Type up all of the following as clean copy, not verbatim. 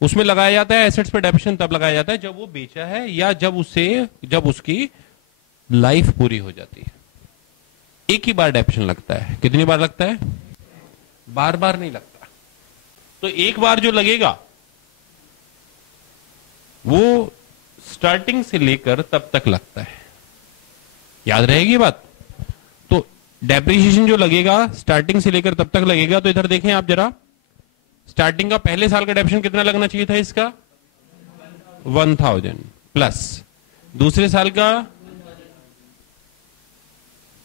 उसमें लगाया जाता है एसेट्स पे डेप्रिसिएशन तब लगाया जाता है जब वो बेचा है या जब उसकी लाइफ पूरी हो जाती है। एक ही बार डेप्रिसिएशन लगता है। कितनी बार लगता है? बार बार नहीं लगता। तो एक बार जो लगेगा वो स्टार्टिंग से लेकर तब तक लगता है। याद रहेगी बात? तो डेप्रिसिएशन जो लगेगा स्टार्टिंग से लेकर तब तक लगेगा। तो इधर देखें आप जरा, स्टार्टिंग का पहले साल का डेप्रिसिएशन कितना लगना चाहिए था इसका? 1000 प्लस दूसरे साल का,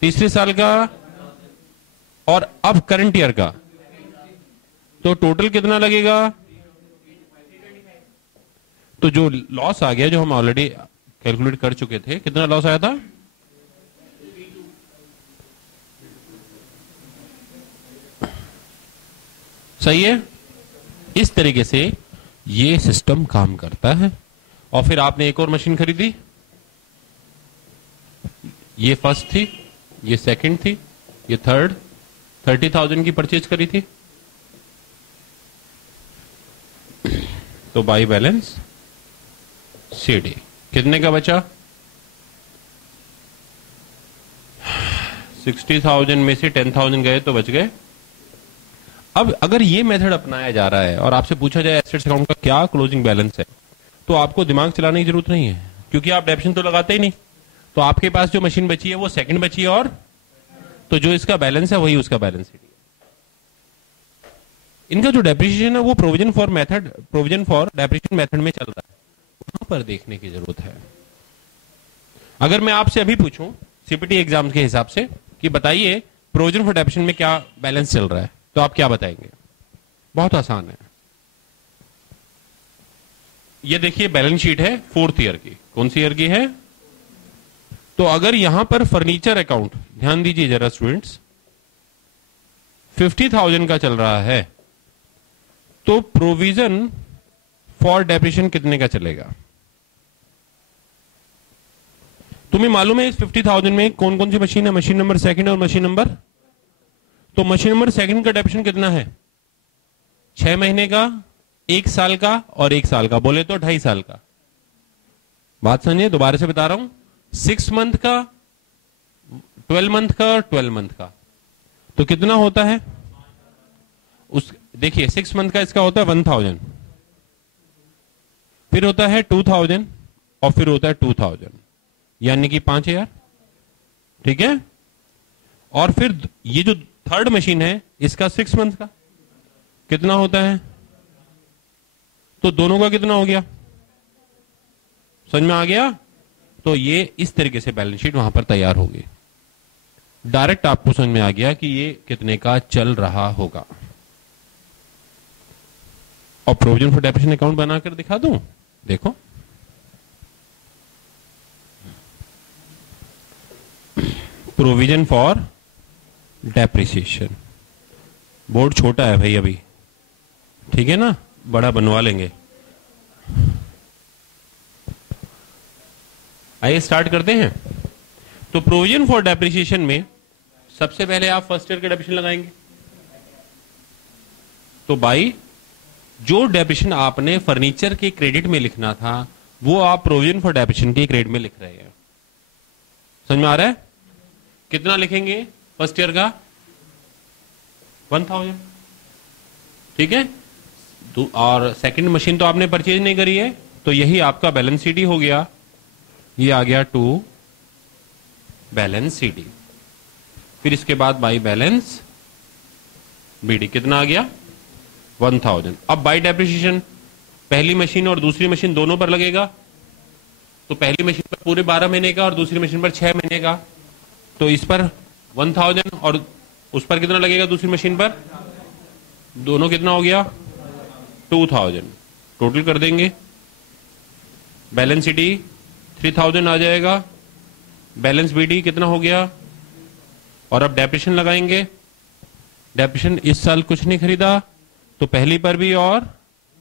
तीसरे साल का, और अब करंट ईयर का। तो टोटल कितना लगेगा? तो जो लॉस आ गया, जो हम ऑलरेडी कैलकुलेट कर चुके थे, कितना लॉस आया था? सही है। इस तरीके से ये सिस्टम काम करता है। और फिर आपने एक और मशीन खरीदी, ये फर्स्ट थी, ये सेकंड थी, ये थर्ड, 30,000 की परचेज करी थी। तो बाई बैलेंस सीडी कितने का बचा? 60,000 में से 10,000 गए तो बच गए। अब अगर ये मेथड अपनाया जा रहा है और आपसे पूछा जाए एसेट्स अकाउंट का क्या क्लोजिंग बैलेंस है, तो आपको दिमाग चलाने की जरूरत नहीं है, क्योंकि आप डेप्रिसिएशन तो लगाते ही नहीं। तो आपके पास जो मशीन बची है वो सेकंड बची है, और तो जो इसका बैलेंस है वही उसका बैलेंस है। इनका जो डेप्रिसिएशन है वो प्रोविजन फॉर डेप्रिसिएशन मेथड में चल रहा है, वहां पर देखने की जरूरत है। अगर मैं आपसे अभी पूछूं सीपीटी एग्जाम के हिसाब से कि बताइए प्रोविजन फॉर डेप्रिसिएशन में क्या बैलेंस चल रहा है, तो आप क्या बताएंगे? बहुत आसान है। ये देखिए बैलेंस शीट है 4th ईयर की। कौन सी ईयर की है? तो अगर यहां पर फर्नीचर अकाउंट, ध्यान दीजिए जरा स्टूडेंट्स, 50,000 का चल रहा है, तो प्रोविजन फॉर डेप्रिसिएशन कितने का चलेगा? तुम्हें मालूम है इस 50,000 में कौन कौन सी मशीन है? मशीन नंबर सेकंड और मशीन नंबर, तो मशीन नंबर सेकंड का डेप्रिसिएशन कितना है? 6 महीने का, 1 साल का और 1 साल का, बोले तो 2.5 साल का। बात समझिए, दोबारा से बता रहा हूं, 6 मंथ का, 12 मंथ का और 12 मंथ का। तो कितना होता है? देखिए 6 मंथ का इसका होता है 1000, फिर होता है 2000 और फिर होता है 2000, यानी कि 5000। ठीक है। और फिर ये जो थर्ड मशीन है इसका 6 मंथ का कितना होता है? तो दोनों का कितना हो गया? समझ में आ गया? तो ये इस तरीके से बैलेंस शीट वहां पर तैयार होगी। डायरेक्ट आपको समझ में आ गया कि ये कितने का चल रहा होगा। और प्रोविजन फॉर डेप्रिसिएशन अकाउंट बनाकर दिखा दूं, देखो प्रोविजन फॉर डेप्रिसिएशन। बोर्ड छोटा है भाई अभी, ठीक है ना, बड़ा बनवा लेंगे। आइए स्टार्ट करते हैं। तो प्रोविजन फॉर डेप्रिसिएशन में सबसे पहले आप फर्स्ट ईयर का डेप्रिसिएशन लगाएंगे। तो बाई जो डेप्रिसिएशन आपने फर्नीचर के क्रेडिट में लिखना था वो आप प्रोविजन फॉर डेप्रिसिएशन के क्रेडिट में लिख रहे हैं। समझ में आ रहा है? कितना लिखेंगे फर्स्ट ईयर का? 1000। ठीक है। और सेकंड मशीन तो आपने परचेज नहीं करी है, तो यही आपका बैलेंस सीडी हो गया। ये आ गया टू बैलेंस सीडी। फिर इसके बाद बाई बैलेंस बीडी कितना आ गया? 1000। अब बाई डेप्रिसिएशन पहली मशीन और दूसरी मशीन दोनों पर लगेगा। तो पहली मशीन पर पूरे 12 महीने का और दूसरी मशीन पर 6 महीने का। तो इस पर 1000 और उस पर कितना लगेगा दूसरी मशीन पर? दोनों कितना हो गया? 2000। टोटल कर देंगे। बैलेंस सीडी 3000 आ जाएगा। बैलेंस बीडी कितना हो गया? और अब डेप्रिसिएशन लगाएंगे। डेप्रिसिएशन इस साल कुछ नहीं खरीदा, तो पहली पर भी और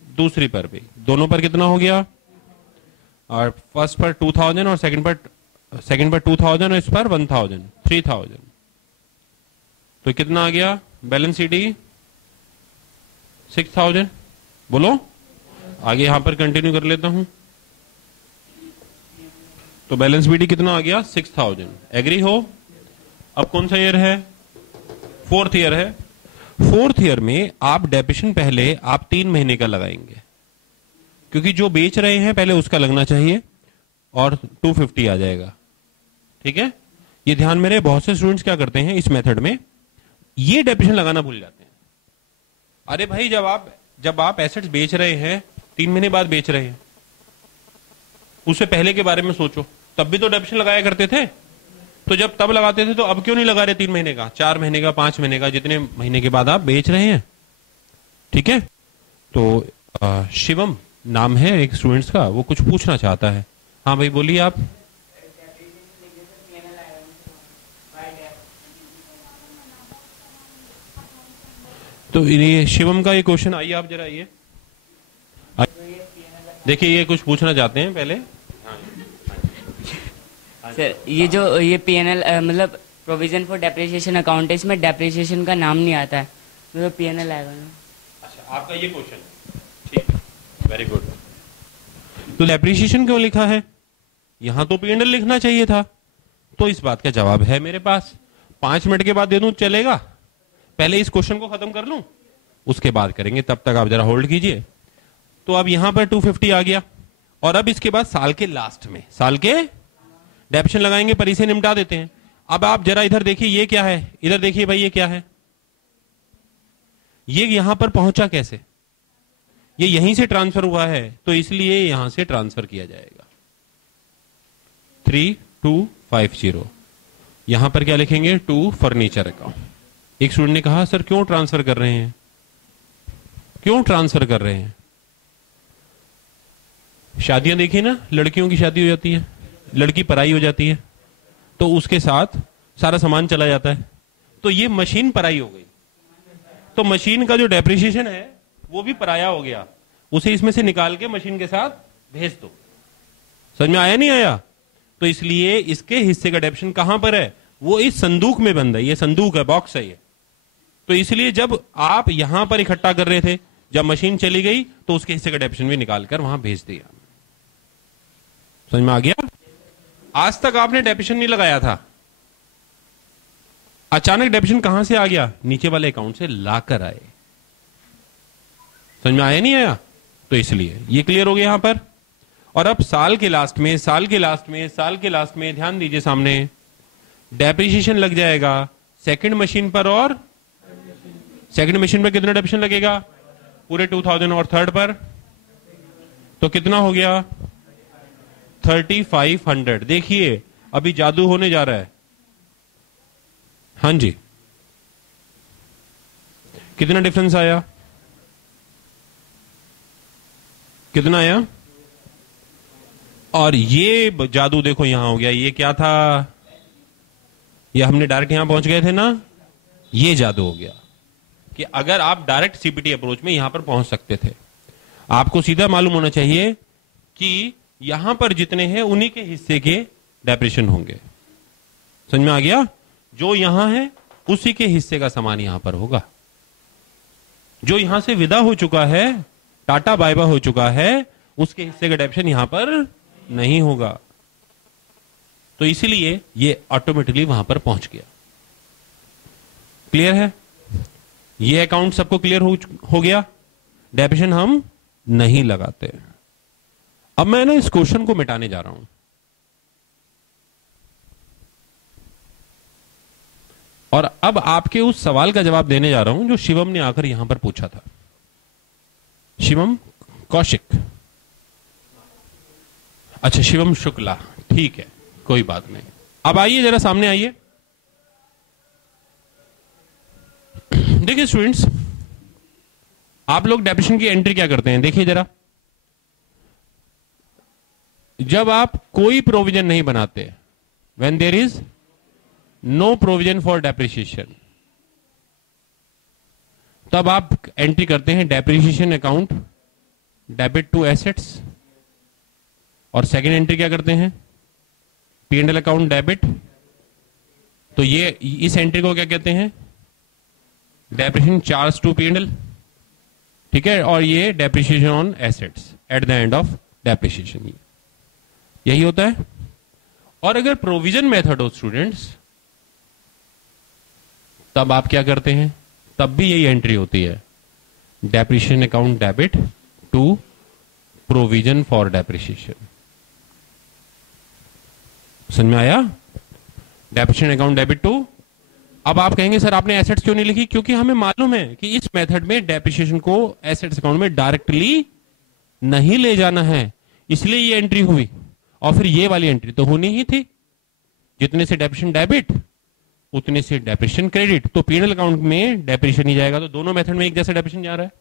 दूसरी पर भी, दोनों पर कितना हो गया? और फर्स्ट पर 2000 और सेकंड पर 2000 और इस पर 1000, 3000। तो कितना आ गया बैलेंस सीडी? 6000। बोलो। आगे यहां पर कंटिन्यू कर लेता हूं। तो बैलेंस बीडी कितना आ गया 6000। एग्री हो? अब कौन सा ईयर है? 4th ईयर है। 4th ईयर में आप डेप्रिसिएशन पहले आप 3 महीने का लगाएंगे, क्योंकि जो बेच रहे हैं पहले उसका लगना चाहिए और 250 आ जाएगा। ठीक है, ये ध्यान में रहे। बहुत से स्टूडेंट्स क्या करते हैं इस मेथड में, ये डेप्रिसिएशन लगाना भूल जाते हैं। अरे भाई, जब आप एसेट्स बेच रहे हैं 3 महीने बाद बेच रहे हैं, उससे पहले के बारे में सोचो। तब भी तो डेप्रिसिएशन लगाया करते थे। तो जब तब लगाते थे तो अब क्यों नहीं लगा रहे 3 महीने का, 4 महीने का, 5 महीने का, जितने महीने के बाद आप बेच रहे हैं। ठीक है, तो शिवम नाम है एक स्टूडेंट्स का, वो कुछ पूछना चाहता है। हाँ भाई बोलिए आप। तो ये शिवम का ये क्वेश्चन, आइए आप जरा आइए। देखिए ये कुछ पूछना चाहते हैं पहले। सर ये पीएनएल मतलब प्रोविजन फॉर डेप्रिसिएशन अकाउंट है, इसमें डेप्रिसिएशन का नाम नहीं आता है, तो पीएनएल आएगा ना? अच्छा, आपका ये क्वेश्चन, ठीक, वेरी गुड। तो डेप्रिसिएशन क्यों लिखा है? यहां तो पीएनएल लिखना चाहिए था। तो इस बात का जवाब है मेरे पास, 5 मिनट के बाद दे दूं चलेगा? पहले इस क्वेश्चन को खत्म कर लूं, उसके बाद करेंगे, तब तक आप जरा होल्ड कीजिए। तो अब यहां पर 250 आ गया, और अब इसके बाद साल के लास्ट में साल के डेप्रिसिएशन लगाएंगे, पर इसे निपटा देते हैं। अब आप जरा इधर देखिए, ये क्या है? इधर देखिए भाई, ये क्या है? ये यहां पर पहुंचा कैसे? ये यहीं से ट्रांसफर हुआ है, तो इसलिए यहां से ट्रांसफर किया जाएगा। 3250। यहां पर क्या लिखेंगे? To furniture account. एक स्टूडेंट ने कहा सर क्यों ट्रांसफर कर रहे हैं, क्यों ट्रांसफर कर रहे हैं? शादियां देखिए ना, लड़कियों की शादी हो जाती है, लड़की पराई हो जाती है, तो उसके साथ सारा सामान चला जाता है, तो ये मशीन पराई हो गई, तो मशीन का जो डेप्रिसिएशन है वो भी पराया हो गया, उसे इसमें से निकाल के मशीन के साथ भेज दो। समझ में आया नहीं आया? तो इसलिए इसके हिस्से का डेप्रिसिएशन कहां पर है? वो इस संदूक में बंद है, ये संदूक है, बॉक्स है ये। तो इसलिए जब आप यहां पर इकट्ठा कर रहे थे, जब मशीन चली गई तो उसके हिस्से का डेप्रिसिएशन भी निकालकर वहां भेज दिया। समझ में आ गया? आज तक आपने डेप्रिसिएशन नहीं लगाया था, अचानक डेप्रिसिएशन कहां से आ गया? नीचे वाले अकाउंट से लाकर आए। समझ में आया नहीं आया? तो इसलिए ये क्लियर हो गया यहां पर। और अब साल के लास्ट में, साल के लास्ट में, साल के लास्ट में ध्यान दीजिए, सामने डेप्रिसिएशन लग जाएगा सेकंड मशीन पर, और सेकंड मशीन पर कितना डेप्रिसिएशन लगेगा? पूरे 2000, और थर्ड पर तो कितना हो गया? 3500। देखिए अभी जादू होने जा रहा है। हां जी, कितना डिफरेंस आया? कितना आया? और ये जादू देखो यहां हो गया। ये क्या था? ये हमने डायरेक्ट यहां पहुंच गए थे ना, ये जादू हो गया कि अगर आप डायरेक्ट सीपीटी अप्रोच में यहां पर पहुंच सकते थे। आपको सीधा मालूम होना चाहिए कि यहां पर जितने हैं उन्हीं के हिस्से के डेप्रिसिएशन होंगे। समझ में आ गया? जो यहां है उसी के हिस्से का सामान यहां पर होगा। जो यहां से विदा हो चुका है, टाटा बाय बाय हो चुका है, उसके हिस्से का डेप्रिसिएशन यहां पर नहीं होगा। तो इसीलिए ये ऑटोमेटिकली वहां पर पहुंच गया। क्लियर है? ये अकाउंट सबको क्लियर हो गया। डेप्रिसिएशन हम नहीं लगाते। अब मैं ना इस क्वेश्चन को मिटाने जा रहा हूं। और अब आपके उस सवाल का जवाब देने जा रहा हूं जो शिवम ने आकर यहां पर पूछा था। शिवम कौशिक, अच्छा शिवम शुक्ला, ठीक है, कोई बात नहीं। अब आइए जरा सामने आइए। देखिए स्टूडेंट्स, आप लोग डेप्रिसिएशन की एंट्री क्या करते हैं? देखिए जरा, जब आप कोई प्रोविजन नहीं बनाते, when there is no provision for depreciation, तब आप एंट्री करते हैं depreciation account, debit to assets, और सेकेंड एंट्री क्या करते हैं? P&L account debit. तो ये इस एंट्री को क्या कहते हैं? डेप्रिसिएशन चार्ज टू P&L, ठीक है, और ये depreciation on assets. At the end of depreciation, यही होता है। और अगर प्रोविजन मेथड हो स्टूडेंट्स, तब आप क्या करते हैं, तब भी यही एंट्री होती है, depreciation account debit to provision for depreciation. समझ में आया? Depreciation account debit to. अब आप कहेंगे सर आपने एसेट्स क्यों नहीं लिखी? क्योंकि हमें मालूम है कि इस मेथड में डेप्रिसिएशन को एसेट्स अकाउंट में डायरेक्टली नहीं ले जाना है, इसलिए ये एंट्री हुई। और फिर ये वाली एंट्री तो होनी ही थी, जितने से डेप्रिसिएशन डेबिट उतने से डेप्रिसिएशन क्रेडिट। तो पीएनएल अकाउंट में डेप्रिसिएशन ही जाएगा, तो दोनों मेथड में एक जैसा डेप्रिसिएशन जा रहा है,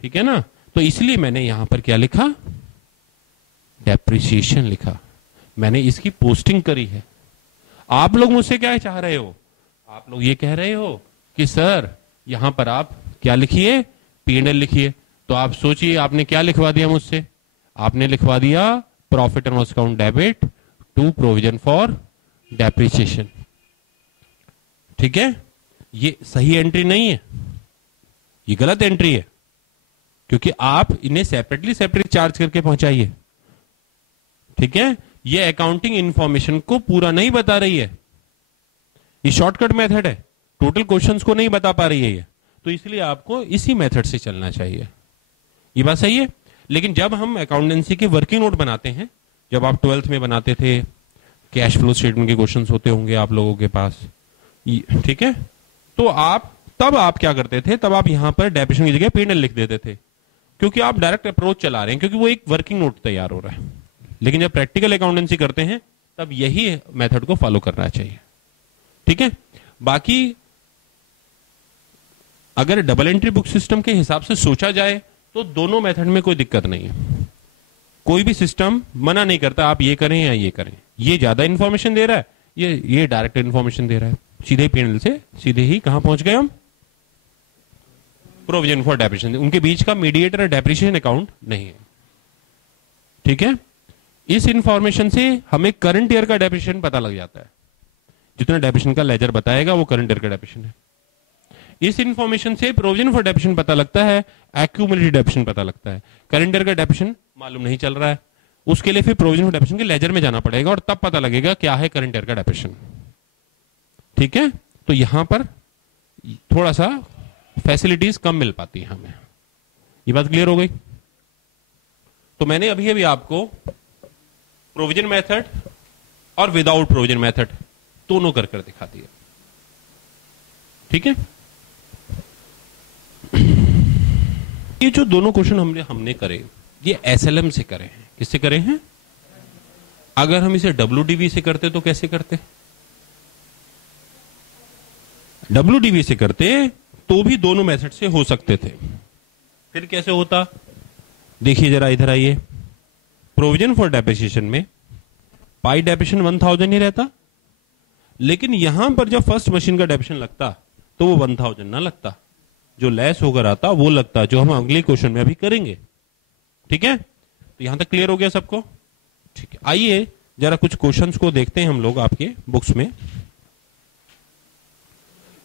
ठीक है ना। तो इसलिए मैंने यहां पर क्या लिखा, डेप्रिसिएशन लिखा, मैंने इसकी पोस्टिंग करी है। आप लोग मुझसे क्या चाह रहे हो, आप लोग ये कह रहे हो कि सर यहां पर आप क्या लिखिए, पीएनएल लिखिए। तो आप सोचिए आपने क्या लिखवा दिया मुझसे, आपने लिखवा दिया profit and loss account debit to provision for depreciation, ठीक है। ये सही एंट्री नहीं है, ये गलत एंट्री है, क्योंकि आप इन्हें सेपरेट चार्ज करके पहुंचाइए, ठीक है। ये अकाउंटिंग इंफॉर्मेशन को पूरा नहीं बता रही है, ये शॉर्टकट मेथड है, टोटल क्वेश्चंस को नहीं बता पा रही है ये, तो इसलिए आपको इसी मेथड से चलना चाहिए। ये बात सही है। लेकिन जब हम अकाउंटेंसी के वर्किंग नोट बनाते हैं, जब आप 12th में बनाते थे, कैश फ्लो स्टेटमेंट के क्वेश्चंस होते होंगे आप लोगों के पास, ठीक है, तो तब आप क्या करते थे, तब आप यहां पर डेप्रिसिएशन की जगह पीएनएल लिख देते थे, क्योंकि आप डायरेक्ट अप्रोच चला रहे हैं, क्योंकि वो एक वर्किंग नोट तैयार हो रहा है। लेकिन जब प्रैक्टिकल अकाउंटेंसी करते हैं तब यही मेथड को फॉलो करना चाहिए, ठीक है। बाकी अगर डबल एंट्री बुक सिस्टम के हिसाब से सोचा जाए तो दोनों मेथड में कोई दिक्कत नहीं है, कोई भी सिस्टम मना नहीं करता आप ये करें या ये करें। ये ज्यादा इंफॉर्मेशन दे रहा है, ये डायरेक्ट इंफॉर्मेशन दे रहा है, सीधे पीएनएल से सीधे ही कहां पहुंच गए हम, प्रोविजन फॉर डेप्रिसिएशन। उनके बीच का मीडिएटर डेप्रिसिएशन अकाउंट नहीं है, ठीक है। इस इंफॉर्मेशन से हमें करंट ईयर का डेप्रिसिएशन पता लग जाता है, जितना डेप्रिसिएशन का लेजर बताएगा वो करंट ईयर का डेप्रिसिएशन है। इस इंफॉर्मेशन से प्रोविजन फॉर डेप्रिसिएशन पता लगता है, एक्यूमुलेटेड डेप्रिसिएशन पता लगता है। करंट ईयर का डेप्रिसिएशन मालूम नहीं चल रहा है, उसके लिए फिर प्रोविजन फॉर डेप्रिसिएशन के लेजर में जाना पड़ेगा और तब पता लगेगा क्या है करंट ईयर का डेप्रिसिएशन, ठीक है। तो यहां पर थोड़ा सा फैसिलिटीज कम मिल पाती है हमें, ये बात क्लियर हो गई। तो मैंने अभी अभी आपको प्रोविजन मेथड और विदाउट प्रोविजन मेथड दोनों कर दिखा दिया, ठीक है। ये जो दोनों क्वेश्चन हमने करे, ये एसएलएम से करे हैं। किससे करे हैं? अगर हम इसे डब्ल्यूडीवी से करते तो कैसे करते? डब्ल्यूडीवी से करते तो भी दोनों मेथड से हो सकते थे। फिर कैसे होता, देखिए जरा इधर आइए। प्रोविजन फॉर डेप्रिसिएशन में पाई डेप्रिसिएशन 1000 ही रहता, लेकिन यहां पर जब फर्स्ट मशीन का डेप्रिसिएशन लगता तो वो 1000 ना लगता, जो लेस होकर आता वो लगता, जो हम अगले क्वेश्चन में अभी करेंगे, ठीक है। तो यहां तक क्लियर हो गया सबको? ठीक है, आइए जरा कुछ क्वेश्चंस को देखते हैं हम लोग आपके बुक्स में।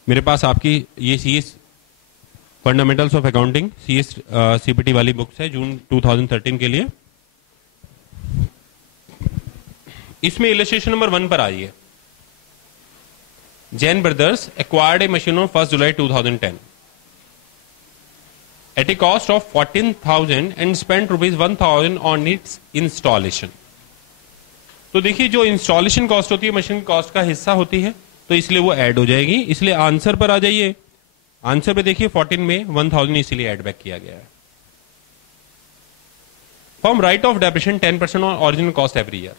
मेरे पास आपकी ये CS fundamentals of accounting CS CPT वाली बुक्स है जून 2013 के लिए। इसमें इलस्ट्रेशन नंबर 1 पर आइए। Jain brothers acquired A machine on 1 July 2010 at a cost of 14,000 and spent ₹1,000 on its installation। तो देखिए जो इंस्टॉलेशन कॉस्ट होती है मशीन कॉस्ट का हिस्सा होती है, तो इसलिए वो ऐड हो जाएगी। इसलिए आंसर पर आ जाइए। आंसर पे देखिए 14 में 1000 इसलिए ऐड बैक किया गया है। Form right of depreciation 10% on original cost every year.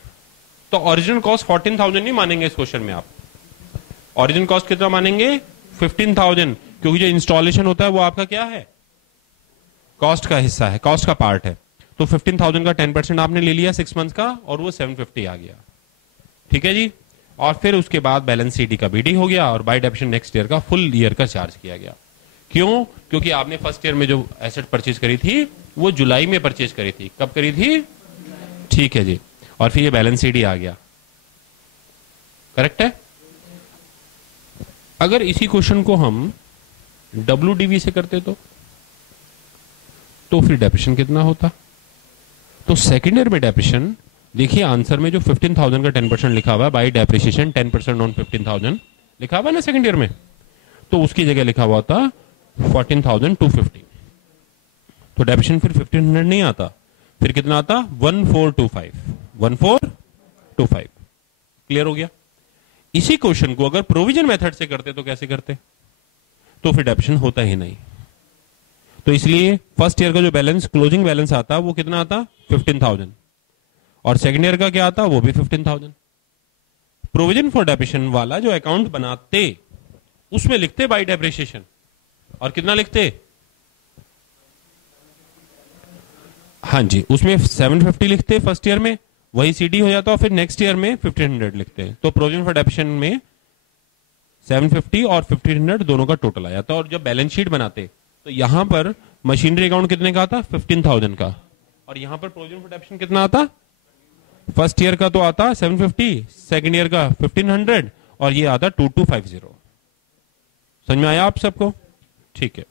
तो ओरिजिनल कॉस्ट 14,000 नहीं मानेंगे इस क्वेश्चन में आप। ओरिजिनल कॉस्ट कितना मानेंगे? 15,000, क्योंकि जो इंस्टॉलेशन होता है वो आपका क्या है? कॉस्ट का हिस्सा है, कॉस्ट का पार्ट है। तो 15,000 का 10% आपने ले लिया 6 मंथ का, और वो 750 आ गया, ठीक है जी। और फिर उसके बाद बैलेंस सीडी का बीडी हो गया और बाय डेप्रिसिएशन नेक्स्ट ईयर का फुल ईयर का चार्ज किया गया। क्यों? क्योंकि आपने फर्स्ट ईयर में जो एसेट परचेज करी थी वो जुलाई में परचेज करी थी। कब करी थी? ठीक है जी। और फिर ये बैलेंस सीडी आ गया, करेक्ट है। अगर इसी क्वेश्चन को हम डब्ल्यूडीवी से करते तो फिर डेप्रिसिएशन कितना होता? तो सेकेंड ईयर में डेप्रिसिएशन, देखिए आंसर में जो 15,000 का 10% लिखा हुआ है, बाई डेप्रिसिएशन 10% ऑन 15,000 लिखा हुआ है ना सेकेंड ईयर में, तो उसकी जगह लिखा हुआ था 14,250। तो डेप्रिसिएशन फिर 1500 नहीं आता, फिर कितना आता? 1425। 1425। क्लियर हो गया? इसी क्वेश्चन को अगर प्रोविजन मेथड से करते तो कैसे करते? तो फिर डेप्रिसिएशन होता ही नहीं। तो इसलिए फर्स्ट ईयर का जो बैलेंस, क्लोजिंग बैलेंस आता, वो कितना आता? 15,000। और सेकेंड ईयर का क्या आता? वो भी 15,000। प्रोविजन फॉर डेप्रिसिएशन वाला जो अकाउंट बनाते, उसमें लिखते बाय डेप्रिसिएशन, और कितना लिखते? हाँ जी, उसमें 750 लिखते फर्स्ट ईयर में, वही सीडी हो जाता, और फिर नेक्स्ट ईयर में 1500 लिखते हैं। तो प्रोविजन फॉर डेप्रिसिएशन में 750 और 1500 दोनों का टोटल आ जाता। और जब बैलेंस शीट बनाते तो यहां पर मशीनरी अकाउंट कितने का आता? 15,000 का। और यहां पर प्रोविजन फॉर डेप्रिसिएशन कितना आता? फर्स्ट ईयर का तो आता 750, सेकेंड ईयर का 1500, और ये आता 2250। समझ में आया आप सबको? ठीक है।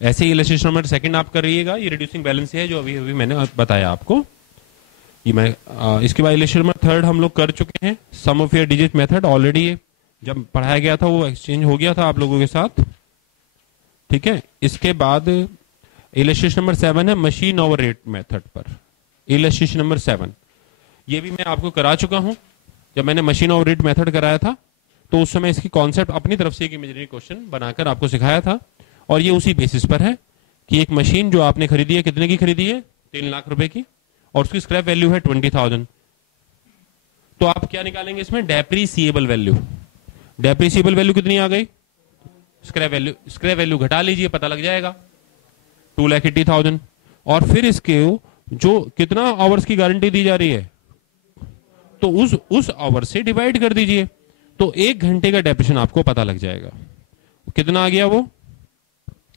ऐसे ही इलस्ट्रेशन नंबर सेकंड आप कर रहिएगा। ये रिड्यूसिंग बैलेंस है जो अभी अभी मैंने बताया आपको। ये मैं इसके बाद इलस्ट्रेशन नंबर थर्ड हम लोग कर चुके हैं। Sum of year digit method already जब पढ़ाया गया था वो एक्सचेंज हो गया था आप लोगों के साथ, ठीक है। इसके बाद इलस्ट्रेशन नंबर 7 है मशीन ओवर रेट मेथड पर। इलस्ट्रेशन नंबर 7 ये भी मैं आपको करा चुका हूं। जब मैंने मशीन ओवर रेट मेथड कराया था तो उस समय इसकी कॉन्सेप्ट अपनी तरफ से एक इमेजिनरी क्वेश्चन बनाकर आपको सिखाया था, और ये उसी बेसिस पर है कि एक मशीन जो आपने खरीदी है, कितने की खरीदी है? 3 लाख रुपए की, और उसकी स्क्रैप वैल्यू है 20,000। तो आप क्या निकालेंगे इसमें? डेप्रीसिएबल वैल्यू। डेप्रीसिएबल वैल्यू कितनी आ गई? Scrap value. स्क्रैप वैल्यू घटा लीजिए, पता लग जाएगा 2,80,000। और फिर इसके जो कितना आवर्स की गारंटी दी जा रही है, तो उस आवर से डिवाइड कर दीजिए, तो 1 घंटे का डेप्रिसिएशन आपको पता लग जाएगा। कितना आ गया वो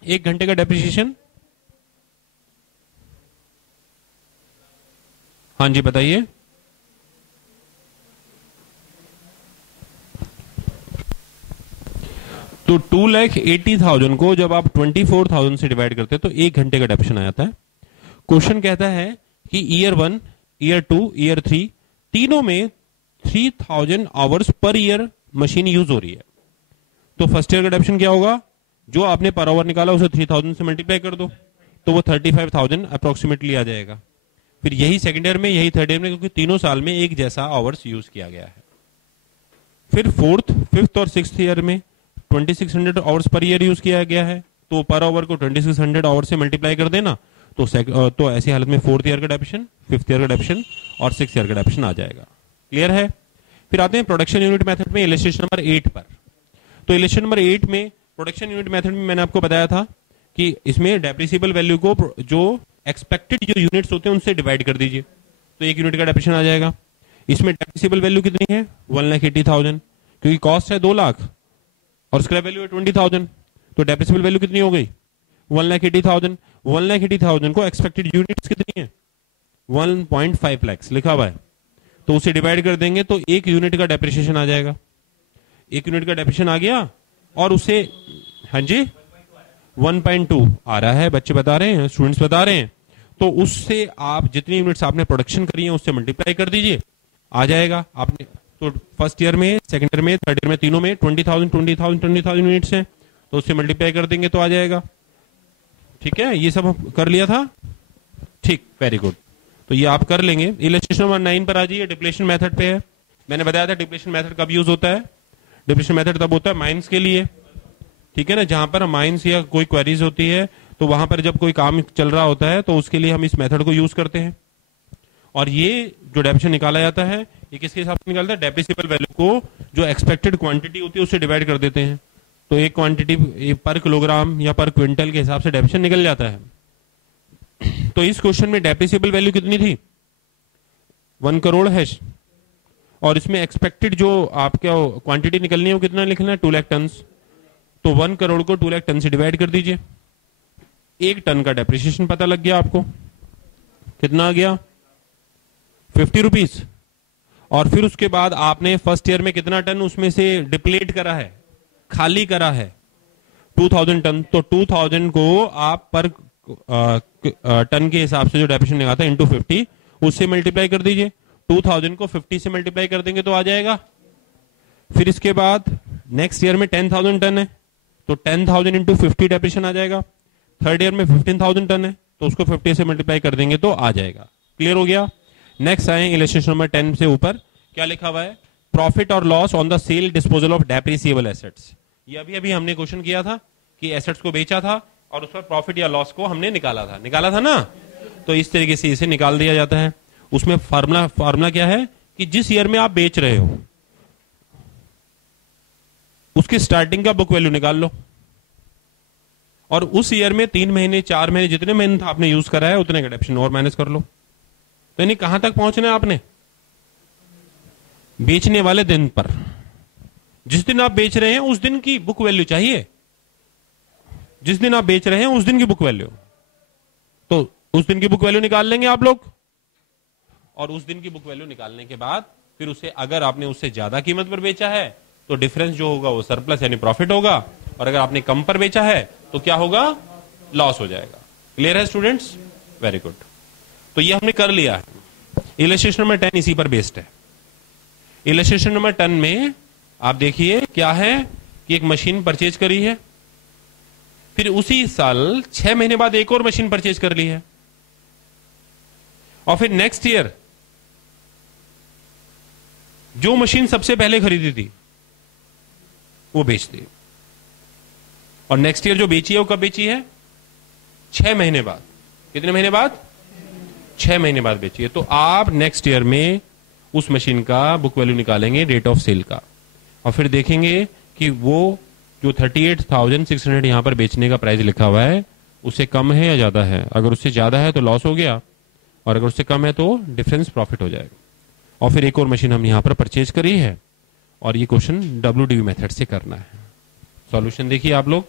1 घंटे का डेप्रिसिएशन? हाँ जी बताइए। तो 2,80,000 को जब आप 24,000 से डिवाइड करते हैं तो 1 घंटे का डेप्रिसिएशन आ जाता है। क्वेश्चन कहता है कि ईयर 1, ईयर 2, ईयर 3 तीनों में 3,000 hours per year machine use हो रही है। तो फर्स्ट ईयर का डेप्रिसिएशन क्या होगा? जो आपने पर आवर निकाला उसे 3,000 से मल्टीप्लाई कर दो, तो वो 35,000 अप्रोक्सीमेटली आ जाएगा। फिर यही सेकेंड ईयर में, यही थर्ड ईयर में, क्योंकि तीनों साल में एक जैसा आवर्स यूज किया गया है। फिर फोर्थ, फिफ्थ और सिक्स्थ ईयर में 2600 आवर्स पर ईयर यूज किया गया है, तो पर आवर को 2600 आवर से मल्टीप्लाई कर देना, तो ऐसी हालत में फोर्थ ईयर का डेप्रिसिएशन, फिफ्थ ईयर का डेप्रिसिएशन और सिक्स्थ ईयर का डेप्रिसिएशन आ जाएगा। क्लियर है? फिर आते हैं प्रोडक्शन यूनिट मेथड में इलस्ट्रेशन नंबर 8 पर। तो इलस्ट्रेशन नंबर 8 में प्रोडक्शन यूनिट मेथड में मैंने आपको बताया था कि इसमें डेप्रिसिएबल वैल्यू को जो एक्सपेक्टेड जो यूनिट्स होते हैं उनसे डिवाइड कर दीजिए, तो 1 यूनिट का डेप्रिसिएशन आ जाएगा। इसमें डेप्रिसिएबल वैल्यू कितनी है? 1,80,000, क्योंकि कॉस्ट है 2 लाख और स्क्रैप वैल्यू है 20,000, तो डेप्रिसिएबल वैल्यू कितनी हो गई? 1,80,000। 1,80,000 को एक्सपेक्टेड यूनिट्स कितनी है? 1.5 लाख लिखा हुआ है, तो उसे डिवाइड कर देंगे तो 1 यूनिट का डेप्रिसिएशन आ जाएगा। 1 यूनिट का डेप्रिसिएशन आ गया, और उसे, हाँ जी 1.2 आ रहा है, बच्चे बता रहे हैं, स्टूडेंट्स बता रहे हैं। तो उससे आप जितनी यूनिट्स आपने प्रोडक्शन करी है उससे मल्टीप्लाई कर दीजिए, आ जाएगा। आपने तो फर्स्ट ईयर में, सेकंड ईयर में, थर्ड ईयर में, तीनों में 20,000 यूनिट्स हैं, तो उससे मल्टीप्लाई कर देंगे तो आ जाएगा। ठीक है, ये सब कर लिया था? ठीक, वेरी गुड। तो ये आप कर लेंगे। इलस्ट्रेशन नंबर 9 पर आ जाइए, डिप्लेशन मेथड पे है। मैंने बताया था डिप्लेशन मेथड कब यूज होता है? डिप्लेशन मेथड तब होता है माइंस के लिए, ठीक है ना, जहां पर माइंस या कोई क्वेरीज होती है, तो वहां पर जब कोई काम चल रहा होता है तो उसके लिए हम इस मेथड को यूज करते हैं। और ये जो डेप्रिसिएशन निकाला जाता है, ये किसके हिसाब से निकालता है? डेप्रिसिएबल वैल्यू को जो एक्सपेक्टेड क्वांटिटी होती है उससे डिवाइड कर देते हैं, तो एक क्वांटिटी पर किलोग्राम या पर क्विंटल के हिसाब से डेप्रिसिएशन निकल जाता है। तो इस क्वेश्चन में डेप्रिसिएबल वैल्यू कितनी थी? 1 करोड़ है, और इसमें एक्सपेक्टेड जो आपका क्वांटिटी निकलनी है वो कितना लिखना है? 2 लाख टन। तो 1 करोड़ को 2 लाख टन से डिवाइड कर दीजिए। 1 टन का डेप्रिसिएशन पता लग गया आपको, कितना आ गया? 50 रुपीज। और फिर उसके बाद आपने फर्स्ट ईयर में कितना टन उसमें से डिप्लेट करा है, खाली करा है? 2,000 टन। तो 2,000 को आप पर टन के हिसाब से जो डेप्रिसिएशन निकालता है इंटू 50, उससे मल्टीप्लाई कर दीजिए। 2000 को 50 से मल्टीप्लाई कर देंगे तो आ जाएगा। फिर इसके बाद नेक्स्ट ईयर में 10,000 टन है तो 10,000 इंटू 50 डेप्रिसिएशन आ जाएगा। थर्ड ईयर में 15,000 टन है तो उसको 50 से मल्टीप्लाई कर देंगे तो आ जाएगा। क्लियर हो गया। नेक्स्ट आए इलस्ट्रेशन नंबर 10 से ऊपर क्या लिखा हुआ है, प्रॉफिट और loss on the sale disposal of depreciable assets. ये अभी अभी हमने क्वेश्चन किया था कि एसेट्स को बेचा था और उस पर प्रॉफिट या लॉस को हमने निकाला था ना। तो इस तरीके से इसे निकाल दिया जाता है। उसमें फार्मूला क्या है कि जिस ईयर में आप बेच रहे हो उसकी स्टार्टिंग का बुक वैल्यू निकाल लो और उस ईयर में 3 महीने 4 महीने जितने महीने आपने यूज करा है उतने का डेप्रिसिएशन और माइनस कर लो। तो यानी कहां तक पहुंचना है आपने, बेचने वाले दिन पर। जिस दिन आप बेच रहे हैं उस दिन की बुक वैल्यू चाहिए, जिस दिन आप बेच रहे हैं उस दिन की बुक वैल्यू। तो उस दिन की बुक वैल्यू निकाल लेंगे आप लोग और उस दिन की बुक वैल्यू निकालने के बाद फिर उसे अगर आपने उससे ज्यादा कीमत पर बेचा है तो डिफरेंस जो होगा वो सरप्लस यानी प्रॉफिट होगा, और अगर आपने कम पर बेचा है तो क्या होगा, लॉस हो जाएगा। क्लियर है स्टूडेंट्स, वेरी गुड। तो ये हमने कर लिया है। इलस्ट्रेशन नंबर 10 इसी पर बेस्ड है। इलस्ट्रेशन नंबर 10 में आप देखिए क्या है कि एक मशीन परचेज करी है, फिर उसी साल 6 महीने बाद एक और मशीन परचेज कर ली है और फिर नेक्स्ट ईयर जो मशीन सबसे पहले खरीदी थी वो बेच दी, और नेक्स्ट ईयर जो बेची है वो कब बेची है, 6 महीने बाद। कितने महीने बाद, 6 महीने बाद बेची है। तो आप नेक्स्ट ईयर में उस मशीन का बुक वैल्यू निकालेंगे रेट ऑफ सेल का, और फिर देखेंगे कि वो जो 38,600 यहां पर बेचने का प्राइस लिखा हुआ है उससे कम है या ज्यादा है। अगर उससे ज्यादा है तो लॉस हो गया और अगर उससे कम है तो डिफरेंस प्रॉफिट हो जाएगा। और फिर एक और मशीन हम यहां पर परचेज करी है और ये क्वेश्चन WDV मेथड से करना है। सॉल्यूशन देखिए आप लोग,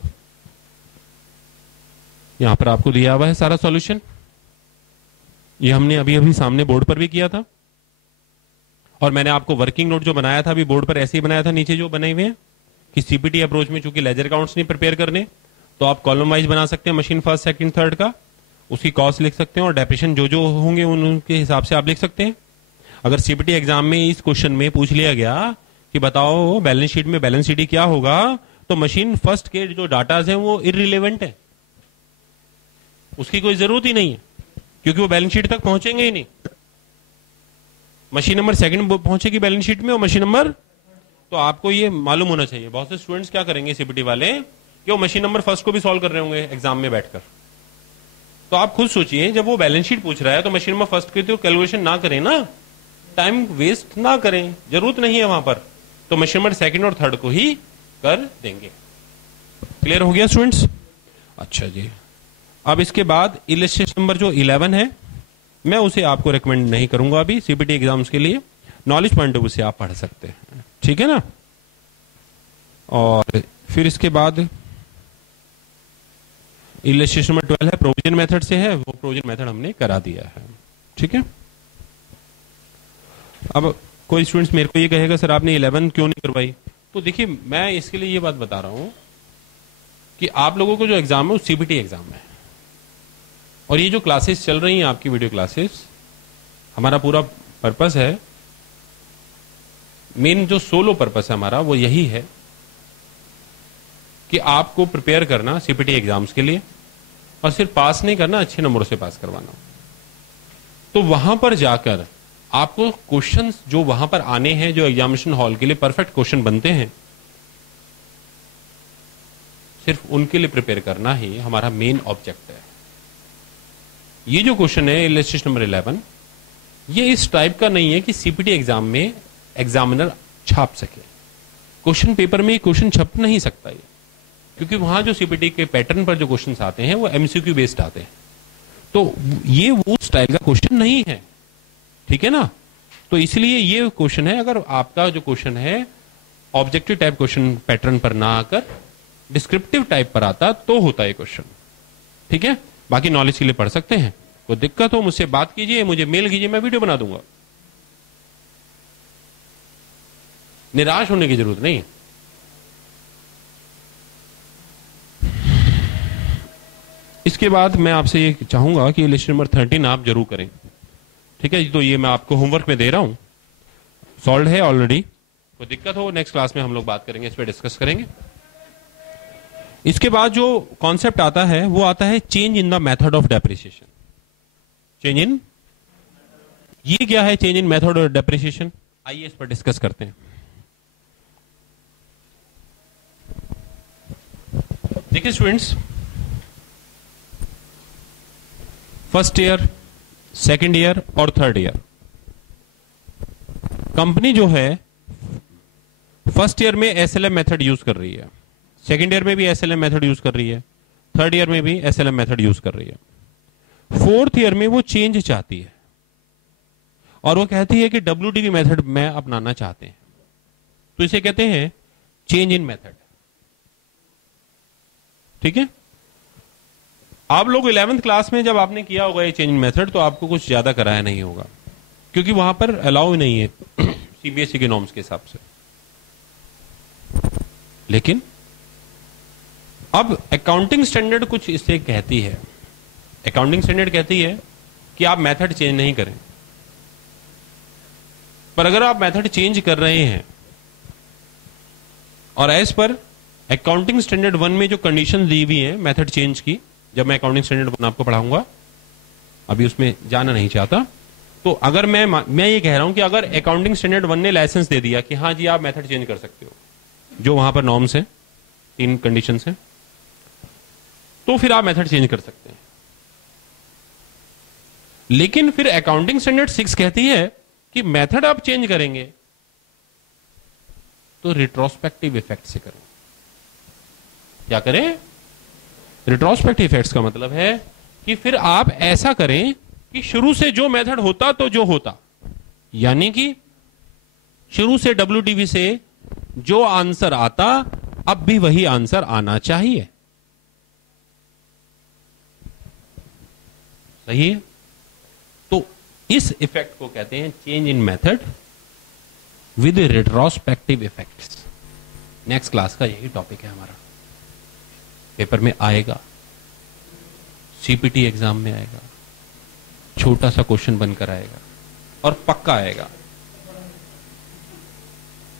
यहां पर आपको दिया हुआ है सारा सॉल्यूशन। ये हमने अभी अभी सामने बोर्ड पर भी किया था और मैंने आपको वर्किंग नोट जो बनाया था अभी बोर्ड पर ऐसे ही बनाया था, नीचे जो बने हुए हैं कि सीपीटी अप्रोच में चूंकि लेजर अकाउंट्स नहीं प्रिपेयर करने तो आप कॉलम वाइज बना सकते हैं मशीन फर्स्ट सेकंड थर्ड का, उसकी कॉस्ट लिख सकते हैं और डेप्रिसिएशन जो जो होंगे उनके हिसाब से आप लिख सकते हैं। अगर सीपीटी एग्जाम में इस क्वेश्चन में पूछ लिया गया कि बताओ बैलेंस शीट में बैलेंस शीट क्या होगा, तो मशीन फर्स्ट के जो डाटाज हैं वो इररिलेवेंट है, उसकी कोई जरूरत ही नहीं है क्योंकि वो बैलेंस शीट तक पहुंचेंगे ही नहीं। मशीन नंबर सेकंड पहुंचेगी बैलेंस शीट में और मशीन नंबर, तो आपको ये मालूम होना चाहिए। बहुत से स्टूडेंट्स क्या करेंगे सीपीटी वाले कि वो मशीन नंबर फर्स्ट को भी सॉल्व कर रहे होंगे एग्जाम में बैठकर। तो आप खुद सोचिए जब वो बैलेंस शीट पूछ रहा है तो मशीन नंबर फर्स्ट की तो कैलकुलेशन ना करें ना, टाइम वेस्ट ना करें, जरूरत नहीं है वहां पर, तो मशीन नंबर सेकंड और थर्ड को ही कर देंगे। क्लियर हो गया स्टूडेंट्स? अच्छा जी, अब इसके बाद इलस्ट्रेशन नंबर जो 11 है मैं उसे आपको रिकमेंड नहीं करूंगा अभी सीपीटी एग्जाम्स के लिए, नॉलेज पॉइंट ऑफ व्यू से आप पढ़ सकते हैं, ठीक है ना। और फिर इसके बाद इलस्ट्रेशन नंबर 12 है प्रोविजन मेथड से है, वो प्रोविजन मेथड हमने करा दिया है, ठीक है। अब कोई स्टूडेंट्स मेरे को ये कहेगा सर आपने 11 क्यों नहीं करवाई, तो देखिए मैं इसके लिए ये बात बता रहा हूं कि आप लोगों को जो एग्जाम है वो सीपीटी एग्जाम है और ये जो क्लासेस चल रही हैं आपकी वीडियो क्लासेस, हमारा पूरा पर्पस है, मेन जो सोलो पर्पस है हमारा वो यही है कि आपको प्रिपेयर करना सीपीटी एग्जाम्स के लिए और सिर्फ पास नहीं करना, अच्छे नंबरों से पास करवाना। तो वहां पर जाकर आपको क्वेश्चंस जो वहां पर आने हैं, जो एग्जामिनेशन हॉल के लिए परफेक्ट क्वेश्चन बनते हैं, सिर्फ उनके लिए प्रिपेयर करना ही हमारा मेन ऑब्जेक्ट है। ये जो क्वेश्चन है इलस्ट्रेशन नंबर 11 ये इस टाइप का नहीं है कि सीपीटी एग्जाम में एग्जामिनर छाप सके। क्वेश्चन पेपर में क्वेश्चन छप नहीं सकता ये, क्योंकि वहां जो सीपीटी के पैटर्न पर जो क्वेश्चंस आते हैं वो एमसीक्यू बेस्ड आते हैं, तो ये वो स्टाइल का क्वेश्चन नहीं है, ठीक है ना। तो इसलिए ये क्वेश्चन है, अगर आपका जो क्वेश्चन है ऑब्जेक्टिव टाइप क्वेश्चन पैटर्न पर ना आकर डिस्क्रिप्टिव टाइप पर आता तो होता है क्वेश्चन, ठीक है। बाकी नॉलेज के लिए पढ़ सकते हैं, कोई दिक्कत हो मुझसे बात कीजिए, मुझे मेल कीजिए, मैं वीडियो बना दूंगा, निराश होने की जरूरत नहीं है। इसके बाद मैं आपसे ये चाहूंगा कि लेक्चर नंबर 13 आप जरूर करें, ठीक है। तो ये मैं आपको होमवर्क में दे रहा हूं, सॉल्व है ऑलरेडी, कोई दिक्कत हो नेक्स्ट क्लास में हम लोग बात करेंगे, इस पर डिस्कस करेंगे। इसके बाद जो कॉन्सेप्ट आता है वो आता है change in the method of depreciation. Change in, ये क्या है change in method of depreciation, आइए इस पर डिस्कस करते हैं। देखिए students, first year, second year और थर्ड ईयर, कंपनी जो है फर्स्ट ईयर में एसएलएम मेथड यूज कर रही है, सेकेंड ईयर में भी एसएलएम मेथड यूज कर रही है, थर्ड ईयर में भी एसएलएम मेथड यूज कर रही है। फोर्थ ईयर में वो चेंज चाहती है और वो कहती है कि डब्ल्यूडीवी मेथड में अपनाना चाहते हैं, तो इसे कहते हैं चेंज इन मेथड, ठीक है। आप लोग 11th क्लास में जब आपने किया होगा ये चेंज इन मेथड, तो आपको कुछ ज्यादा कराया नहीं होगा, क्योंकि वहां पर अलाउ नहीं है सीबीएसई के नॉर्म्स के हिसाब से। लेकिन अब अकाउंटिंग स्टैंडर्ड कुछ इससे कहती है, अकाउंटिंग स्टैंडर्ड कहती है कि आप मेथड चेंज नहीं करें, पर अगर आप मेथड चेंज कर रहे हैं और एज पर अकाउंटिंग स्टैंडर्ड 1 में जो कंडीशन दी हुई है मेथड चेंज की, जब मैं अकाउंटिंग स्टैंडर्ड 1 आपको पढ़ाऊंगा, अभी उसमें जाना नहीं चाहता, तो अगर मैं ये कह रहा हूं कि अगर अकाउंटिंग स्टैंडर्ड 1 ने लाइसेंस दे दिया कि हाँ जी आप मेथड चेंज कर सकते हो, जो वहां पर नॉर्म्स है, 3 कंडीशन है, तो फिर आप मेथड चेंज कर सकते हैं। लेकिन फिर अकाउंटिंग स्टैंडर्ड 6 कहती है कि मेथड आप चेंज करेंगे तो रिट्रोस्पेक्टिव इफेक्ट से करें। क्या करें? रिट्रोस्पेक्टिव इफेक्ट्स का मतलब है कि फिर आप ऐसा करें कि शुरू से जो मेथड होता तो जो होता, यानी कि शुरू से डब्ल्यूडीवी से जो आंसर आता अब भी वही आंसर आना चाहिए। सही है? तो इस इफेक्ट को कहते हैं change in method with retrospective effects. Next class का यही टॉपिक है हमारा, पेपर में आएगा, सीपीटी एग्जाम में आएगा, छोटा सा क्वेश्चन बनकर आएगा और पक्का आएगा।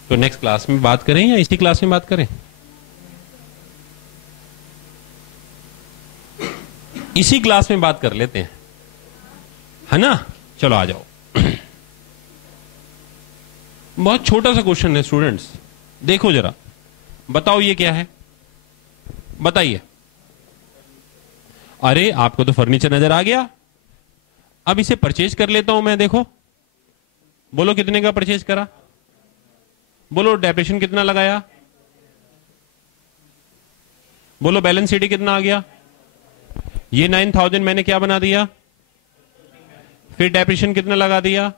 तो नेक्स्ट क्लास में बात करें या इसी क्लास में बात करें? इसी क्लास में बात कर लेते हैं, है ना? चलो आ जाओ। बहुत छोटा सा क्वेश्चन है स्टूडेंट्स, देखो जरा, बताओ ये क्या है, बताइए। अरे आपको तो फर्नीचर नजर आ गया, अब इसे परचेज कर लेता हूं मैं। देखो, बोलो कितने का परचेज करा, बोलो डेप्रिसिएशन कितना लगाया, बोलो बैलेंस शीट कितना आ गया। ये 9000 मैंने क्या बना दिया, फिर डेप्रिसिएशन कितना लगा दिया,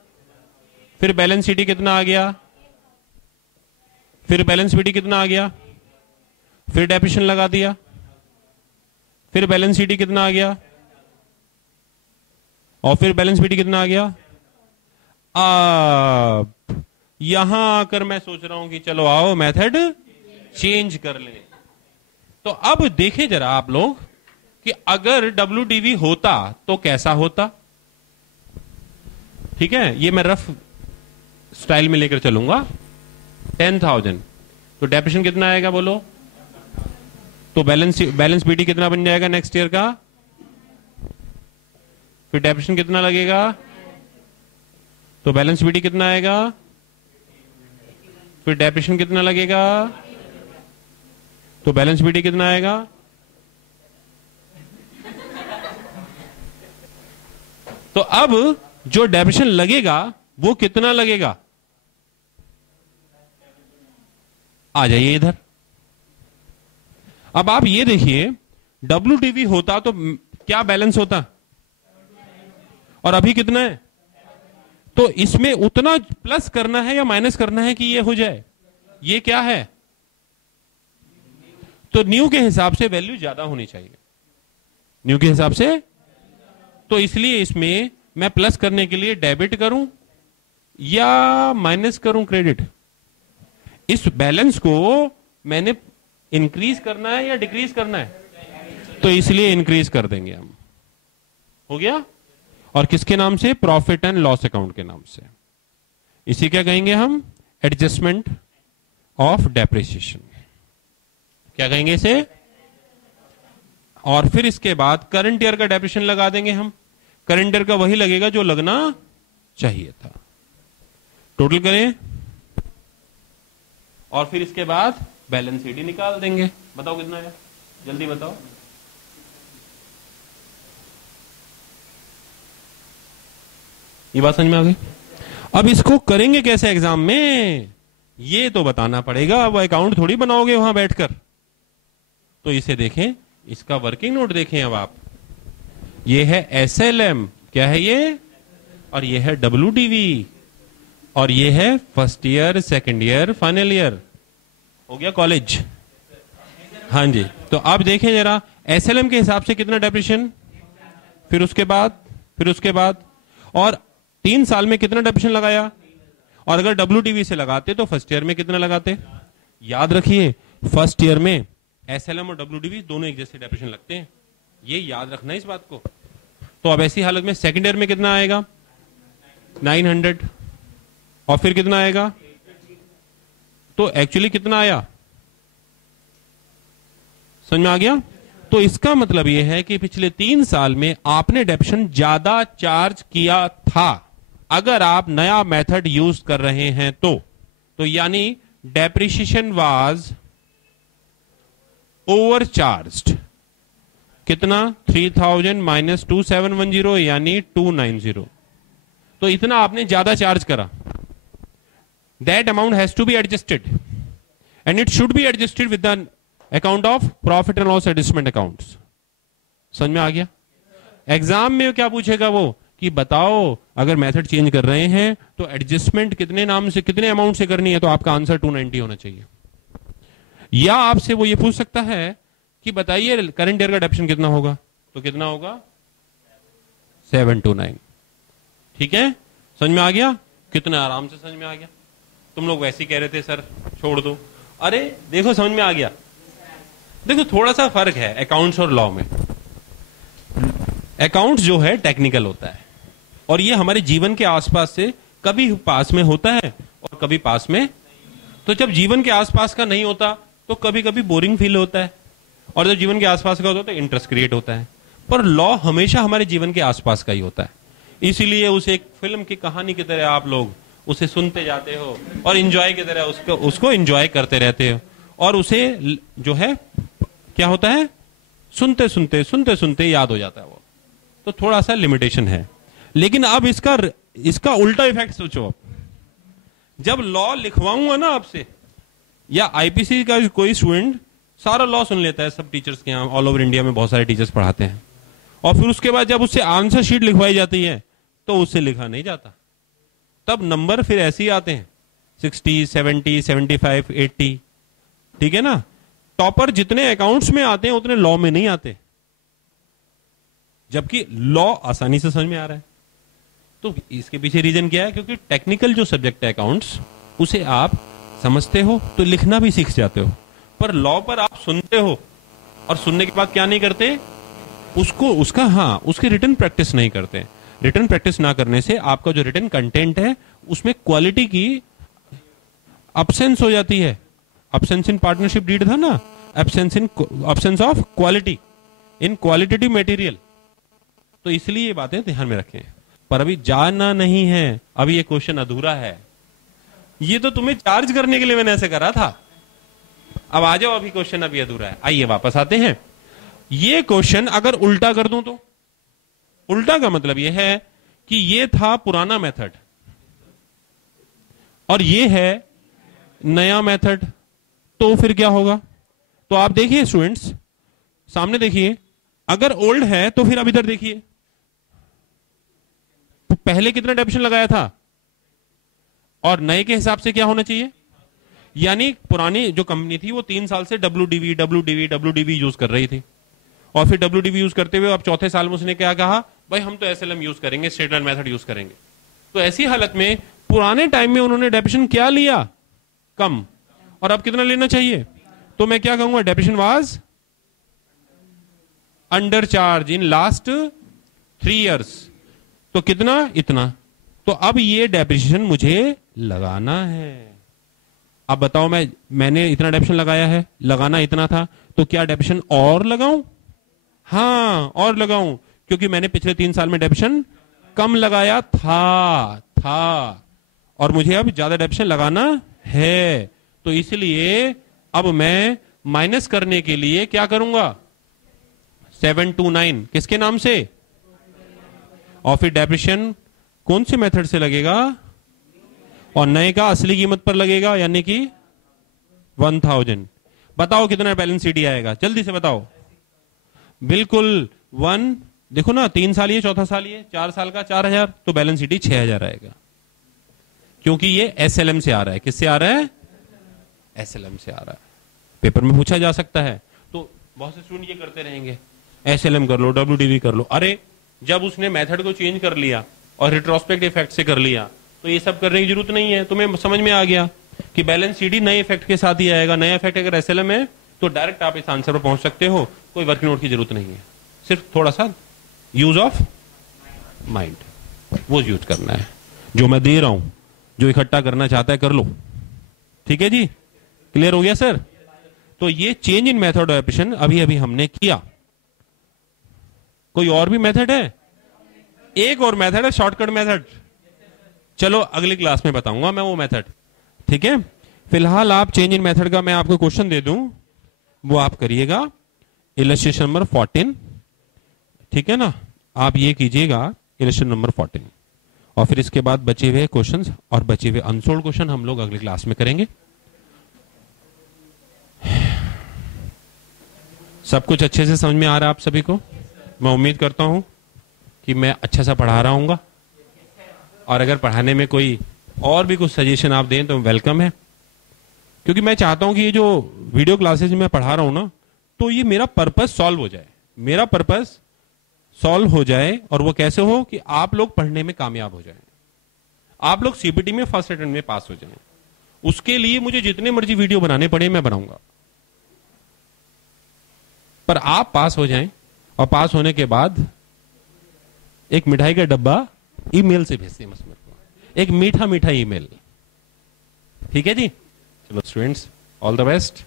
फिर बैलेंस शीट कितना आ गया, फिर बैलेंस शीट कितना आ गया, फिर डेप्रिसिएशन लगा दिया, फिर बैलेंस शीट कितना आ गया, और फिर बैलेंस शीट कितना आ गया। अब यहां आकर मैं सोच रहा हूं कि चलो आओ मेथड चेंज कर ले। तो अब देखें जरा आप लोग कि अगर डब्ल्यूडीवी होता तो कैसा होता। ठीक है, ये मैं रफ स्टाइल में लेकर चलूंगा। 10,000 तो डेप्रिसिएशन कितना आएगा बोलो, तो बैलेंस बीटी कितना बन जाएगा नेक्स्ट ईयर का, फिर डेप्रिसिएशन कितना लगेगा, तो बैलेंस बीटी कितना आएगा, फिर डेप्रिसिएशन कितना लगेगा, तो बैलेंस बीटी कितना आएगा। तो अब जो डेप्रिसिएशन लगेगा वो कितना लगेगा, आ जाइए इधर। अब आप ये देखिए, डब्ल्यूडीवी होता तो क्या बैलेंस होता, और अभी कितना है, तो इसमें उतना प्लस करना है या माइनस करना है कि ये हो जाए। ये क्या है, तो न्यू के हिसाब से वैल्यू ज्यादा होनी चाहिए, न्यू के हिसाब से। तो इसलिए इसमें मैं प्लस करने के लिए डेबिट करूं या माइनस करूं क्रेडिट। इस बैलेंस को मैंने इंक्रीज करना है या डिक्रीज करना है, तो इसलिए इंक्रीज कर देंगे हम। हो गया? और किसके नाम से? प्रॉफिट एंड लॉस अकाउंट के नाम से। इसी क्या कहेंगे हम? Adjustment of depreciation. क्या कहेंगे इसे? और फिर इसके बाद करंट ईयर का डेप्रिसिएशन लगा देंगे हम। करंट ईयर का वही लगेगा जो लगना चाहिए था। टोटल करें और फिर इसके बाद बैलेंस शीट ही निकाल देंगे। बताओ कितना है? जल्दी बताओ। ये बात समझ में आ गई? अब इसको करेंगे कैसे एग्जाम में, ये तो बताना पड़ेगा। अब अकाउंट थोड़ी बनाओगे वहां बैठकर। तो इसे देखें, इसका वर्किंग नोट देखें। अब आप, ये है SLM, क्या है ये? और ये है WDV, और ये है first year, second year, final year. हो गया कॉलेज? हाँ जी। तो अब देखें जरा, SLM के हिसाब से कितना डेप्रिसिएशन, फिर उसके बाद, और 3 साल में कितना डेप्रिसिएशन लगाया, और अगर WDV से लगाते तो फर्स्ट ईयर में कितना लगाते। याद रखिए, फर्स्ट ईयर में SLM और WDV दोनों एक जैसे डेप्रिसिएशन लगते हैं, ये याद रखना है इस बात को। तो अब ऐसी हालत में सेकंड ईयर में कितना आएगा? 900, और फिर कितना आएगा? तो एक्चुअली कितना आया, समझ में आ गया? तो इसका मतलब यह है कि पिछले 3 साल में आपने डेप्रिसिएशन ज्यादा चार्ज किया था, अगर आप नया मेथड यूज कर रहे हैं तो यानी डेप्रिसिएशन वाज ओवरचार्ज्ड। कितना? 3000 माइनस 2710 यानी 290। तो इतना आपने ज्यादा चार्ज करा। That amount has to be adjusted and it should be adjusted with the account of profit and loss adjustment accounts. समझ में आ गया? एग्जाम में क्या पूछेगा वो कि बताओ अगर मेथड चेंज कर रहे हैं तो एडजस्टमेंट कितने नाम से, कितने अमाउंट से करनी है, तो आपका आंसर 290 होना चाहिए। या आपसे वो ये पूछ सकता है कि बताइए करंट ईयर का डेप्रिसिएशन कितना होगा, तो कितना होगा? 729। ठीक है, समझ में आ गया? कितना आराम से समझ में आ गया। तुम लोग वैसे ही कह रहे थे सर छोड़ दो, अरे देखो समझ में आ गया। देखो थोड़ा सा फर्क है अकाउंट्स और लॉ में। अकाउंट्स जो है टेक्निकल होता है, और ये हमारे जीवन के आसपास से कभी पास में होता है और कभी पास में। तो जब जीवन के आसपास का नहीं होता तो कभी कभी बोरिंग फील होता है, और जब जीवन के आसपास का होता है तो इंटरेस्ट क्रिएट होता है। पर लॉ हमेशा हमारे जीवन के आसपास का ही होता है, इसीलिए उसे एक फिल्म की कहानी की तरह आप लोग उसे सुनते जाते हो और इंजॉय की तरह उसको इंजॉय करते रहते हो, और उसे जो है क्या होता है, सुनते सुनते याद हो जाता है वो। तो थोड़ा सा लिमिटेशन है। लेकिन अब इसका उल्टा इफेक्ट सोचो। अब जब लॉ लिखवाऊंगा ना आपसे, या आईपीसी का कोई स्टूडेंट सारा लॉ सुन लेता है, सब टीचर्स के यहाँ ऑल ओवर इंडिया में बहुत सारे टीचर्स पढ़ाते हैं, और फिर उसके बाद जब उससे आंसर शीट लिखवाई जाती है तो उससे लिखा नहीं जाता। तब नंबर फिर ऐसे ही आते हैं 60, 70, 75, 80। ठीक है ना? टॉपर जितने अकाउंट्स में आते हैं उतने लॉ में नहीं आते, जबकि लॉ आसानी से समझ में आ रहा है। तो इसके पीछे रीजन क्या है? क्योंकि टेक्निकल जो सब्जेक्ट है अकाउंट्स, उसे आप समझते हो तो लिखना भी सीख जाते हो। पर लॉ पर आप सुनते हो और सुनने के बाद क्या नहीं करते, उसकी रिटन प्रैक्टिस नहीं करते। रिटन प्रैक्टिस ना करने से आपका जो रिटन कंटेंट है उसमें क्वालिटी की अब्सेंस हो जाती है। अब्सेंस इन पार्टनरशिप डीड था ना, absence of quality in qualitative material. तो इसलिए ये बातें ध्यान में रखें। पर अभी जाना नहीं है, अभी ये क्वेश्चन अधूरा है। ये तो तुम्हें चार्ज करने के लिए मैंने ऐसे करा था। अब आ जाओ, अभी क्वेश्चन अभी अधूरा है। आइए वापस आते हैं। ये क्वेश्चन अगर उल्टा कर दूं तो, उल्टा का मतलब यह है कि ये था पुराना मेथड और ये है नया मेथड, तो फिर क्या होगा? तो आप देखिए स्टूडेंट्स, सामने देखिए। अगर ओल्ड है तो फिर अब इधर देखिए, तो पहले कितना डेप्रिसिएशन लगाया था और नए के हिसाब से क्या होना चाहिए। यानी पुरानी जो कंपनी थी वो 3 साल से WDV यूज कर रही थी, और फिर WDV यूज करते हुए अब चौथे साल में उसने क्या कहा, भाई हम तो SLM यूज करेंगे, स्ट्रेट लाइन मेथड यूज करेंगे। तो ऐसी हालत में पुराने टाइम में उन्होंने डेप्रिसिएशन क्या लिया, कम, और अब कितना लेना चाहिए। तो मैं क्या कहूंगा, depreciation was under charge in last 3 years, तो कितना, इतना। तो अब ये डेप्रिसिएशन मुझे लगाना है। अब बताओ, मैंने इतना डेप्रिसिएशन लगाया है, लगाना इतना था, तो क्या डेप्रिसिएशन और लगाऊं? हाँ, और लगाऊं, क्योंकि मैंने पिछले 3 साल में डेप्रिसिएशन कम लगाया था और मुझे अब ज्यादा डेप्रिसिएशन लगाना है। तो इसलिए अब मैं माइनस करने के लिए क्या करूंगा, 729 किसके नाम से, और फिर डेप्रिसिएशन कौन से मेथड से लगेगा, और नए का असली कीमत पर लगेगा, यानी कि 1000। बताओ कितना बैलेंस सीडी आएगा, जल्दी से बताओ। बिल्कुल 1, देखो ना, 3 साल ये, चौथा साल ये, 4 साल का 4000, तो बैलेंस सीडी 6000 आएगा, क्योंकि ये एसएलएम से आ रहा है। किससे आ रहा है? एसएलएम से आ रहा है। पेपर में पूछा जा सकता है। तो बहुत से स्टूडेंट ये करते रहेंगे, एसएलएम कर लो, डब्ल्यूडीवी कर लो। अरे जब उसने मेथड को चेंज कर लिया और रिट्रोस्पेक्ट इफेक्ट से कर लिया, तो ये सब करने की जरूरत नहीं है। तुम्हें समझ में आ गया कि बैलेंस सीडी नए इफेक्ट के साथ ही आएगा। नया इफेक्ट अगर एसएलएम है तो डायरेक्ट आप इस आंसर पर पहुंच सकते हो, कोई वर्किंग नोट की जरूरत नहीं है। सिर्फ थोड़ा सा यूज ऑफ माइंड वो यूज करना है। जो मैं दे रहा हूं, जो इकट्ठा करना चाहता है कर लो। ठीक है जी, क्लियर हो गया सर? तो ये change in method of application अभी अभी हमने किया। कोई और भी मेथड है? एक और मेथड है, शॉर्टकट मेथड। चलो अगली क्लास में बताऊंगा मैं वो मेथड। ठीक है, फिलहाल आप चेंज इन मेथड का मैं आपको क्वेश्चन दे दूं, वो आप करिएगा। इलस्ट्रेशन नंबर 14, ठीक है ना, आप ये कीजिएगा इलस्ट्रेशन नंबर 14, और फिर इसके बाद बचे हुए क्वेश्चंस और बचे हुए अनसोल्ड क्वेश्चन हम लोग अगली क्लास में करेंगे। सब कुछ अच्छे से समझ में आ रहा है आप सभी को? मैं उम्मीद करता हूं कि मैं अच्छा सा पढ़ा रहा हूंगा, और अगर पढ़ाने में कोई और भी कुछ सजेशन आप दें तो वेलकम है, क्योंकि मैं चाहता हूं कि ये जो वीडियो क्लासेज में पढ़ा रहा हूं ना, तो ये मेरा पर्पस सॉल्व हो जाए। मेरा पर्पस सॉल्व हो जाए, और वो कैसे हो कि आप लोग पढ़ने में कामयाब हो जाएं, आप लोग सीपीटी में फर्स्ट अटेम्प्ट में पास हो जाएं। उसके लिए मुझे जितने मर्जी वीडियो बनाने पड़े मैं बनाऊंगा, पर आप पास हो जाएं, और पास होने के बाद एक मिठाई का डब्बा ईमेल से भेजते हैं मेरे को, एक मीठा मीठा ईमेल। ठीक है जी, चलो स्टूडेंट्स, ऑल द बेस्ट।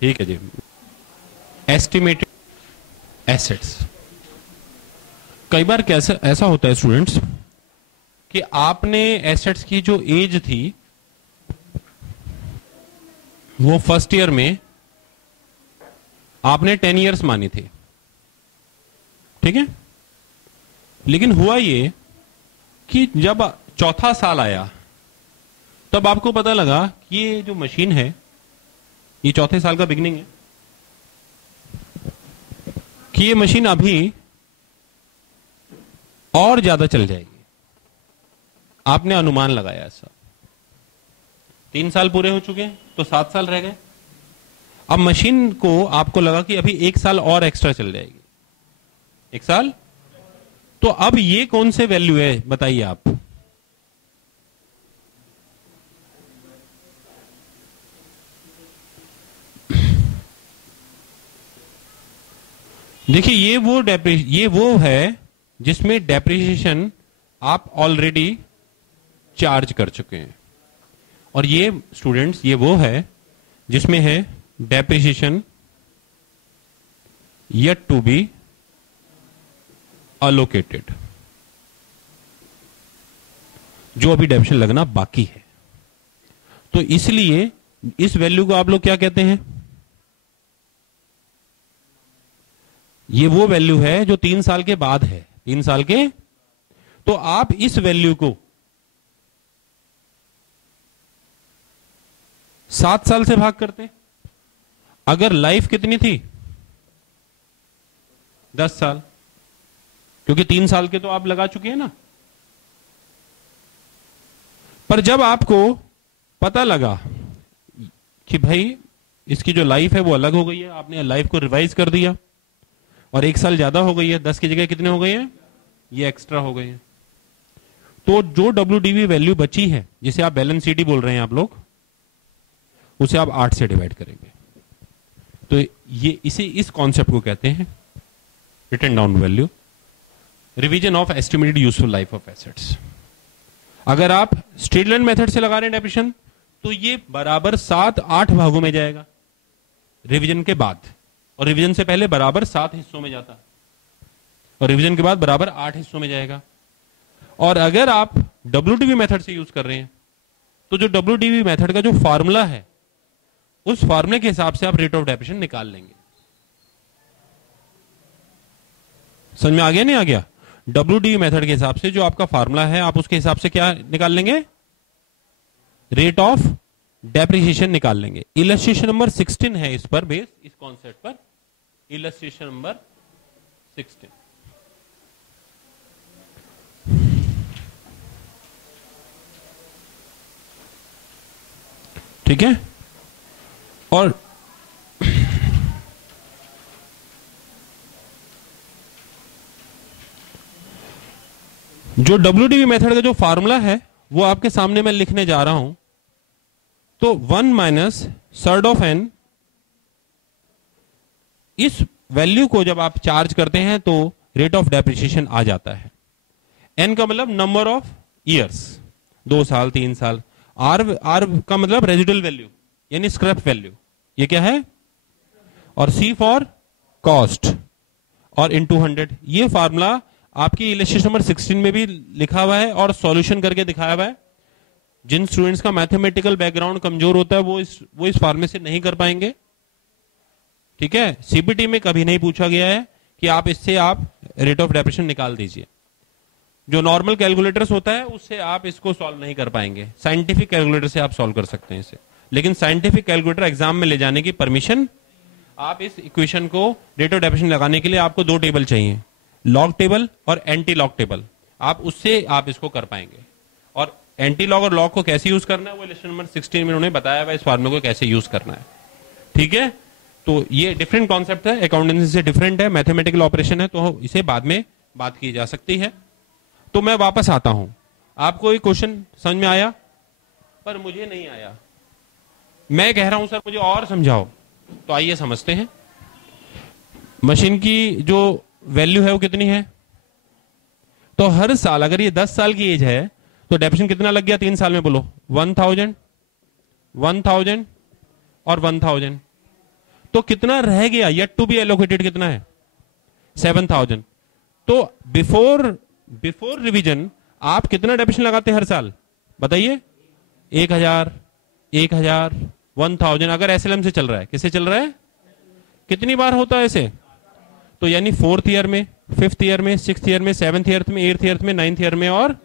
ठीक है जी। एस्टिमेटेड एसेट्स, कई बार कैसे ऐसा होता है स्टूडेंट्स कि आपने एसेट्स की जो एज थी वो फर्स्ट ईयर में आपने 10 इयर्स मानी थी, ठीक है, लेकिन हुआ ये कि जब चौथा साल आया तब आपको पता लगा कि ये जो मशीन है ये चौथे साल का बिगनिंग है, कि ये मशीन अभी और ज्यादा चल जाएगी। आपने अनुमान लगाया ऐसा, 3 साल पूरे हो चुके हैं तो 7 साल रह गए। अब मशीन को आपको लगा कि अभी 1 साल और एक्स्ट्रा चल जाएगी, 1 साल। तो अब ये कौन से वैल्यू है बताइए आप? देखिए ये वो है जिसमें डेप्रिसिएशन आप ऑलरेडी चार्ज कर चुके हैं, और ये स्टूडेंट्स ये वो है जिसमें है depreciation yet to be allocated, जो अभी डेप्रिसिएशन लगना बाकी है। तो इसलिए इस वैल्यू को आप लोग क्या कहते हैं? ये वो वैल्यू है जो 3 साल के बाद है, 3 साल के। तो आप इस वैल्यू को 7 साल से भाग करते, अगर लाइफ कितनी थी 10 साल, क्योंकि 3 साल के तो आप लगा चुके हैं ना। पर जब आपको पता लगा कि भाई इसकी जो लाइफ है वो अलग हो गई है, आपने लाइफ को रिवाइज कर दिया और 1 साल ज्यादा हो गई है, 10 की जगह कितने हो गए हैं, ये एक्स्ट्रा हो गए हैं। तो जो WDV वैल्यू बची है, जिसे आप बैलेंस शीट बोल रहे हैं आप लोग, उसे आप 8 से डिवाइड करेंगे। तो ये इस कॉन्सेप्ट को कहते हैं written down value, revision of estimated useful life of assets. अगर आप स्ट्रेट लाइन मेथड से लगा रहे हैं डेप्रिसिएशन, तो ये बराबर 7-8 भागों में जाएगा रिवीजन के बाद, और रिवीजन से पहले बराबर 7 हिस्सों में जाता, और रिवीजन के बाद बराबर 8 हिस्सों में जाएगा। और अगर आप WDV मेथड से यूज कर रहे हैं, तो जो WDV मेथड का जो फार्मूला है, उस फार्मूले के हिसाब से आप रेट ऑफ डेप्रिसिएशन निकाल लेंगे। समझ में आ गया नहीं आ गया? WDV मेथड के हिसाब से जो आपका फार्मूला है, आप उसके हिसाब से क्या निकाल लेंगे? रेट ऑफ डेप्रिसिएशन निकाल लेंगे। इलस्ट्रेशन नंबर 16 है इस पर बेस, इस कॉन्सेप्ट पर। इलस्ट्रेशन नंबर 16, ठीक है। और जो WDV मेथड का जो फार्मूला है वो आपके सामने मैं लिखने जा रहा हूं। तो 1 माइनस सर्ड ऑफ n, इस वैल्यू को जब आप चार्ज करते हैं तो रेट ऑफ डेप्रिसिएशन आ जाता है। n का मतलब नंबर ऑफ ईयर्स, 2 साल 3 साल। r का मतलब रेजिडुअल वैल्यू यानी स्क्रैप वैल्यू, ये क्या है? और c फॉर कॉस्ट और इनटू 100। ये फार्मूला आपकी इलस्ट्रेशन नंबर 16 में भी लिखा हुआ है और सॉल्यूशन करके दिखाया हुआ है। जिन स्टूडेंट्स का मैथमेटिकल बैकग्राउंड कमजोर होता है वो इस फार्मूले से नहीं कर पाएंगे, ठीक है। सीबीटी में कभी नहीं पूछा गया है कि आप इससे आप रेट ऑफ डेप्रिसिएशन निकाल दीजिए। जो नॉर्मल कैलकुलेटर्स होता है उससे आप इसको सॉल्व नहीं कर पाएंगे। साइंटिफिक कैलकुलेटर से आप सॉल्व कर सकते हैं इसे, लेकिन साइंटिफिक कैलकुलेटर एग्जाम में ले जाने की परमिशन, आप इस इक्वेशन को रेट ऑफ डेप्रिसिएशन लगाने के लिए आपको 2 टेबल चाहिए, लॉग टेबल और एंटी लॉग टेबल। आप उससे आप इसको कर पाएंगे। और एंटी लॉग और लॉग को कैसे यूज करना है वो इलस्ट्रेशन नंबर 16 में उन्होंने बताया हुआ इस फार्मूले को कैसे यूज करना है, ठीक है। तो ये डिफरेंट कॉन्सेप्ट है, अकाउंटेंसी से डिफरेंट है, मैथमेटिकल ऑपरेशन है, तो इसे बाद में बात की जा सकती है। तो मैं वापस आता हूं। आपको ये क्वेश्चन समझ में आया? पर मुझे नहीं आया। मैं कह रहा हूं सर मुझे और समझाओ, तो आइए समझते हैं। मशीन की जो वैल्यू है वो कितनी है? तो हर साल अगर ये 10 साल की एज है तो डेप्रिसिएशन कितना लग गया 3 साल में? बोलो 1000, 1000 और 1000। तो कितना रह गया येट टू बी एलोकेटेड? कितना है? 7000। तो बिफोर रिवीजन आप कितना डेप्रिसिएशन लगाते हैं हर साल? बताइए। 1000, 1000, 1000। अगर एसएलएम से चल रहा है, किससे चल रहा है? कितनी बार होता है ऐसे? तो यानी 4th ईयर में, 5th ईयर में, 6th ईयर में, 7th ईयर में, 8th ईयर में, 9th ईयर में और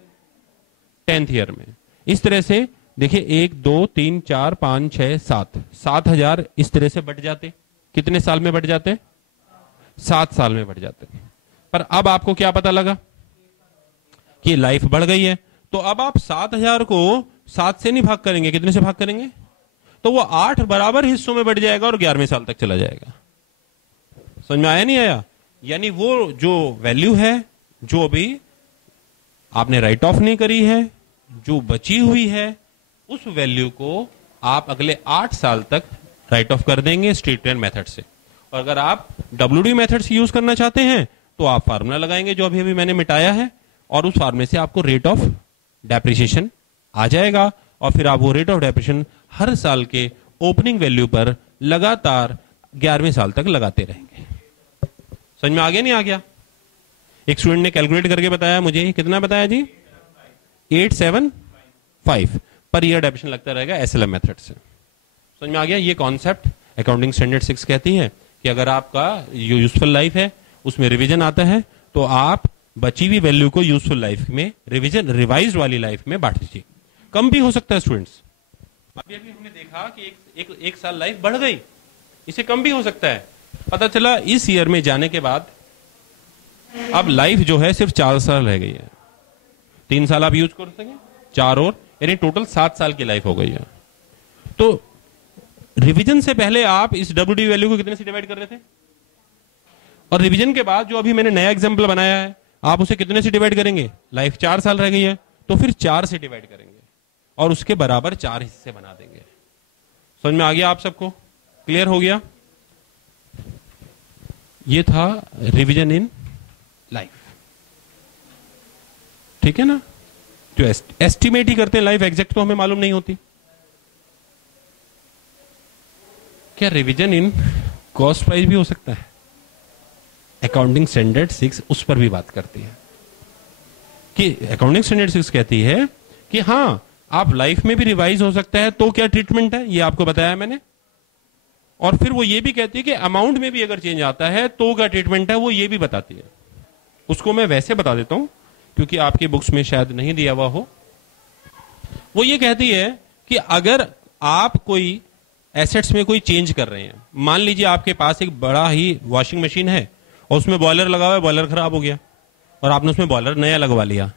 10th ईयर में। इस तरह से देखिए 1 2 3 4 5 6 7 7000 इस तरह से बढ़ जाते। कितने साल में बढ़ जाते? 7 साल में बढ़ जाते। पर अब आपको क्या पता लगा कि लाइफ बढ़ गई है, तो अब आप 7000 को 7 से नहीं भाग करेंगे, कितने से भाग करेंगे? तो वो 8 बराबर हिस्सों में बढ़ जाएगा और 11वें साल तक चला जाएगा। समझ में आया नहीं आया? यानी वो जो वैल्यू है जो अभी आपने राइट ऑफ नहीं करी है, जो बची हुई है, उस वैल्यू को आप अगले 8 साल तक राइट ऑफ कर देंगे स्ट्रेट लाइन मेथड से। और अगर आप WDV मेथड से यूज करना चाहते हैं तो आप फार्मूला लगाएंगे जो अभी मैंने मिटाया है, और उस फार्मूले से आपको रेट ऑफ डेप्रिसिएशन आ जाएगा। और फिर आप वो रेट ऑफ डेप्रिसिएशन हर साल के ओपनिंग वैल्यू पर लगातार 11वें साल तक लगाते रहेंगे। समझ में आ गया नहीं आ गया? एक स्टूडेंट ने कैलकुलेट करके बताया मुझे, कितना बताया जी? 875 पर ईयर डेप्रिसिएशन लगता रहेगा एसएलएम मेथड से। समझ में आ गया? ये कॉन्सेप्ट अकाउंटिंग स्टैंडर्ड 6 कहती है कि अगर आपका यूजफुल लाइफ है उसमें रिवीजन आता है तो आप बची हुई वैल्यू को यूजफुल लाइफ में रिवाइज्ड वाली लाइफ में बांट दीजिए। कम भी हो सकता है स्टूडेंट्स। अभी हमने देखा कि एक साल लाइफ बढ़ गई, इसे कम भी हो सकता है। पता चला इस ईयर में जाने के बाद अब लाइफ जो है सिर्फ 4 साल रह गई है। 3 साल आप यूज कर सकेंगे, 4 और, यानी टोटल 7 साल की लाइफ हो गई है। तो रिवीजन से पहले आप इस WDV वैल्यू को कितने से डिवाइड कर रहे थे, और रिवीजन के बाद जो अभी मैंने नया एग्जांपल बनाया है आप उसे कितने से डिवाइड करेंगे? लाइफ 4 साल रह गई है तो फिर 4 से डिवाइड करेंगे और उसके बराबर 4 हिस्से बना देंगे। समझ में आ गया आप सबको? क्लियर हो गया? ये था रिवीजन इन लाइफ। ठीक है ना, जो एस्टिमेट ही करते हैं लाइफ, एग्जैक्ट तो हमें मालूम नहीं होती। क्या रिवीजन इन कॉस्ट प्राइस भी हो सकता है? अकाउंटिंग स्टैंडर्ड 6 उस पर भी बात करती है कि अकाउंटिंग स्टैंडर्ड 6 कहती है कि हाँ, आप लाइफ में भी रिवाइज हो सकता है, तो क्या ट्रीटमेंट है, ये आपको बताया मैंने। और फिर वो ये भी कहती है कि अमाउंट में भी अगर चेंज आता है तो क्या ट्रीटमेंट है, वो ये भी बताती है। उसको मैं वैसे बता देता हूं क्योंकि आपकी बुक्स में शायद नहीं दिया हुआ हो। वो ये कहती है कि अगर आप कोई एसेट्स में कोई चेंज कर रहे हैं, मान लीजिए आपके पास एक बड़ा ही वॉशिंग मशीन है और उसमें बॉयलर लगा हुआ है, बॉयलर खराब हो गया और आपने उसमें बॉयलर नया लगवा लिया,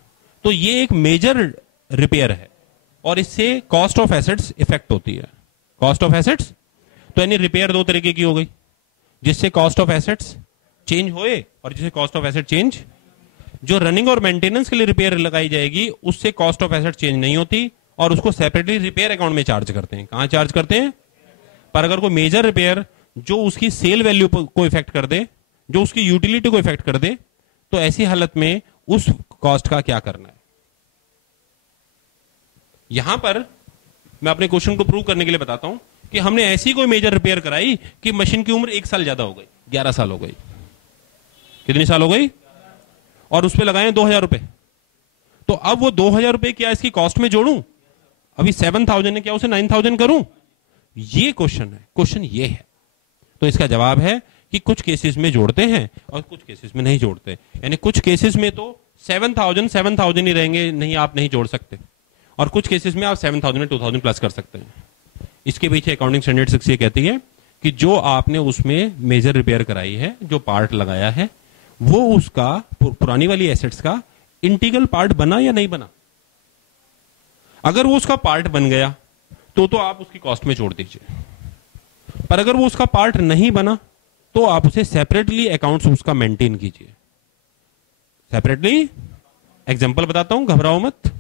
तो ये एक मेजर रिपेयर है और इससे कॉस्ट ऑफ एसेट्स इफेक्ट होती है। कॉस्ट ऑफ एसेट्स, तो यानी रिपेयर दो तरीके की हो गई, जिससे कॉस्ट ऑफ एसेट्स चेंज होए और जिससे कॉस्ट ऑफ एसेट चेंज। जो रनिंग और मेंटेनेंस के लिए रिपेयर लगाई जाएगी उससे कॉस्ट ऑफ एसेट चेंज नहीं होती और उसको सेपरेटली रिपेयर अकाउंट में चार्ज करते हैं। कहां चार्ज करते हैं? पर अगर कोई मेजर रिपेयर जो उसकी सेल वैल्यू को इफेक्ट कर दे, जो उसकी यूटिलिटी को इफेक्ट कर दे, तो ऐसी हालत में उस कॉस्ट का क्या करना है। यहां पर मैं अपने क्वेश्चन को प्रूव करने के लिए बताता हूं कि हमने ऐसी कोई मेजर रिपेयर कराई कि मशीन की उम्र 1 साल ज्यादा हो गई, 11 साल हो गई। कितनी साल हो गई? और उस पर लगाए 2,000 रुपए। तो अब वो 2,000 रुपए क्या इसकी कॉस्ट में जोड़ूं? अभी 7,000 है, क्या उसे 9,000 करूं? ये क्वेश्चन है, क्वेश्चन ये है। तो इसका जवाब है कि कुछ केसेस में जोड़ते हैं और कुछ केसेस में नहीं जोड़ते। यानी कुछ केसेस में तो 7,000 ही रहेंगे, नहीं आप नहीं जोड़ सकते, और कुछ केसेस में आप 7,000 में 2,000 प्लस कर सकते हैं। इसके पीछे अकाउंटिंग स्टैंडर्ड 6 ये कहती है कि जो आपने उसमें मेजर रिपेयर कराई है, जो पार्ट लगाया है, वो उसका पुरानी वाली एसेट्स का इंटीग्रल पार्ट बना या नहीं बना। अगर वो उसका पार्ट बन गया तो आप उसकी कॉस्ट में जोड़ दीजिए, पर अगर वो उसका पार्ट नहीं बना तो आप उसे सेपरेटली अकाउंट्स उसका मेंटेन कीजिए। सेपरेटली। एग्जांपल बताता हूं, घबराओ मत।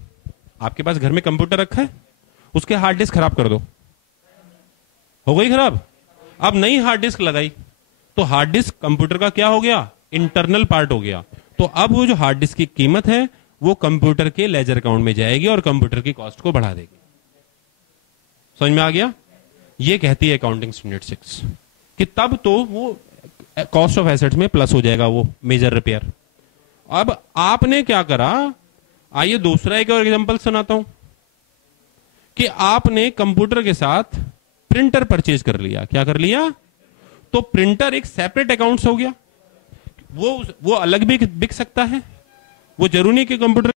आपके पास घर में कंप्यूटर रखा है, उसके हार्ड डिस्क खराब कर दो, हो गई खराब। अब नई हार्ड डिस्क लगाई तो हार्ड डिस्क कंप्यूटर का क्या हो गया? इंटरनल पार्ट हो गया। तो अब वो जो हार्ड डिस्क की कीमत है वो कंप्यूटर के लेजर अकाउंट में जाएगी और कंप्यूटर की कॉस्ट को बढ़ा देगी। समझ में आ गया? ये कहती है अकाउंटिंग स्टैंडर्ड 6 कि तब तो वो कॉस्ट ऑफ एसेट्स में प्लस हो जाएगा वो मेजर रिपेयर। अब आपने क्या करा, आइए दूसरा एक और एग्जांपल सुनाता हूं कि आपने कंप्यूटर के साथ प्रिंटर परचेज कर लिया। क्या कर लिया? तो प्रिंटर एक सेपरेट अकाउंट्स हो गया। वो अलग भी बिक सकता है। वो जरूरी नहीं कि कंप्यूटर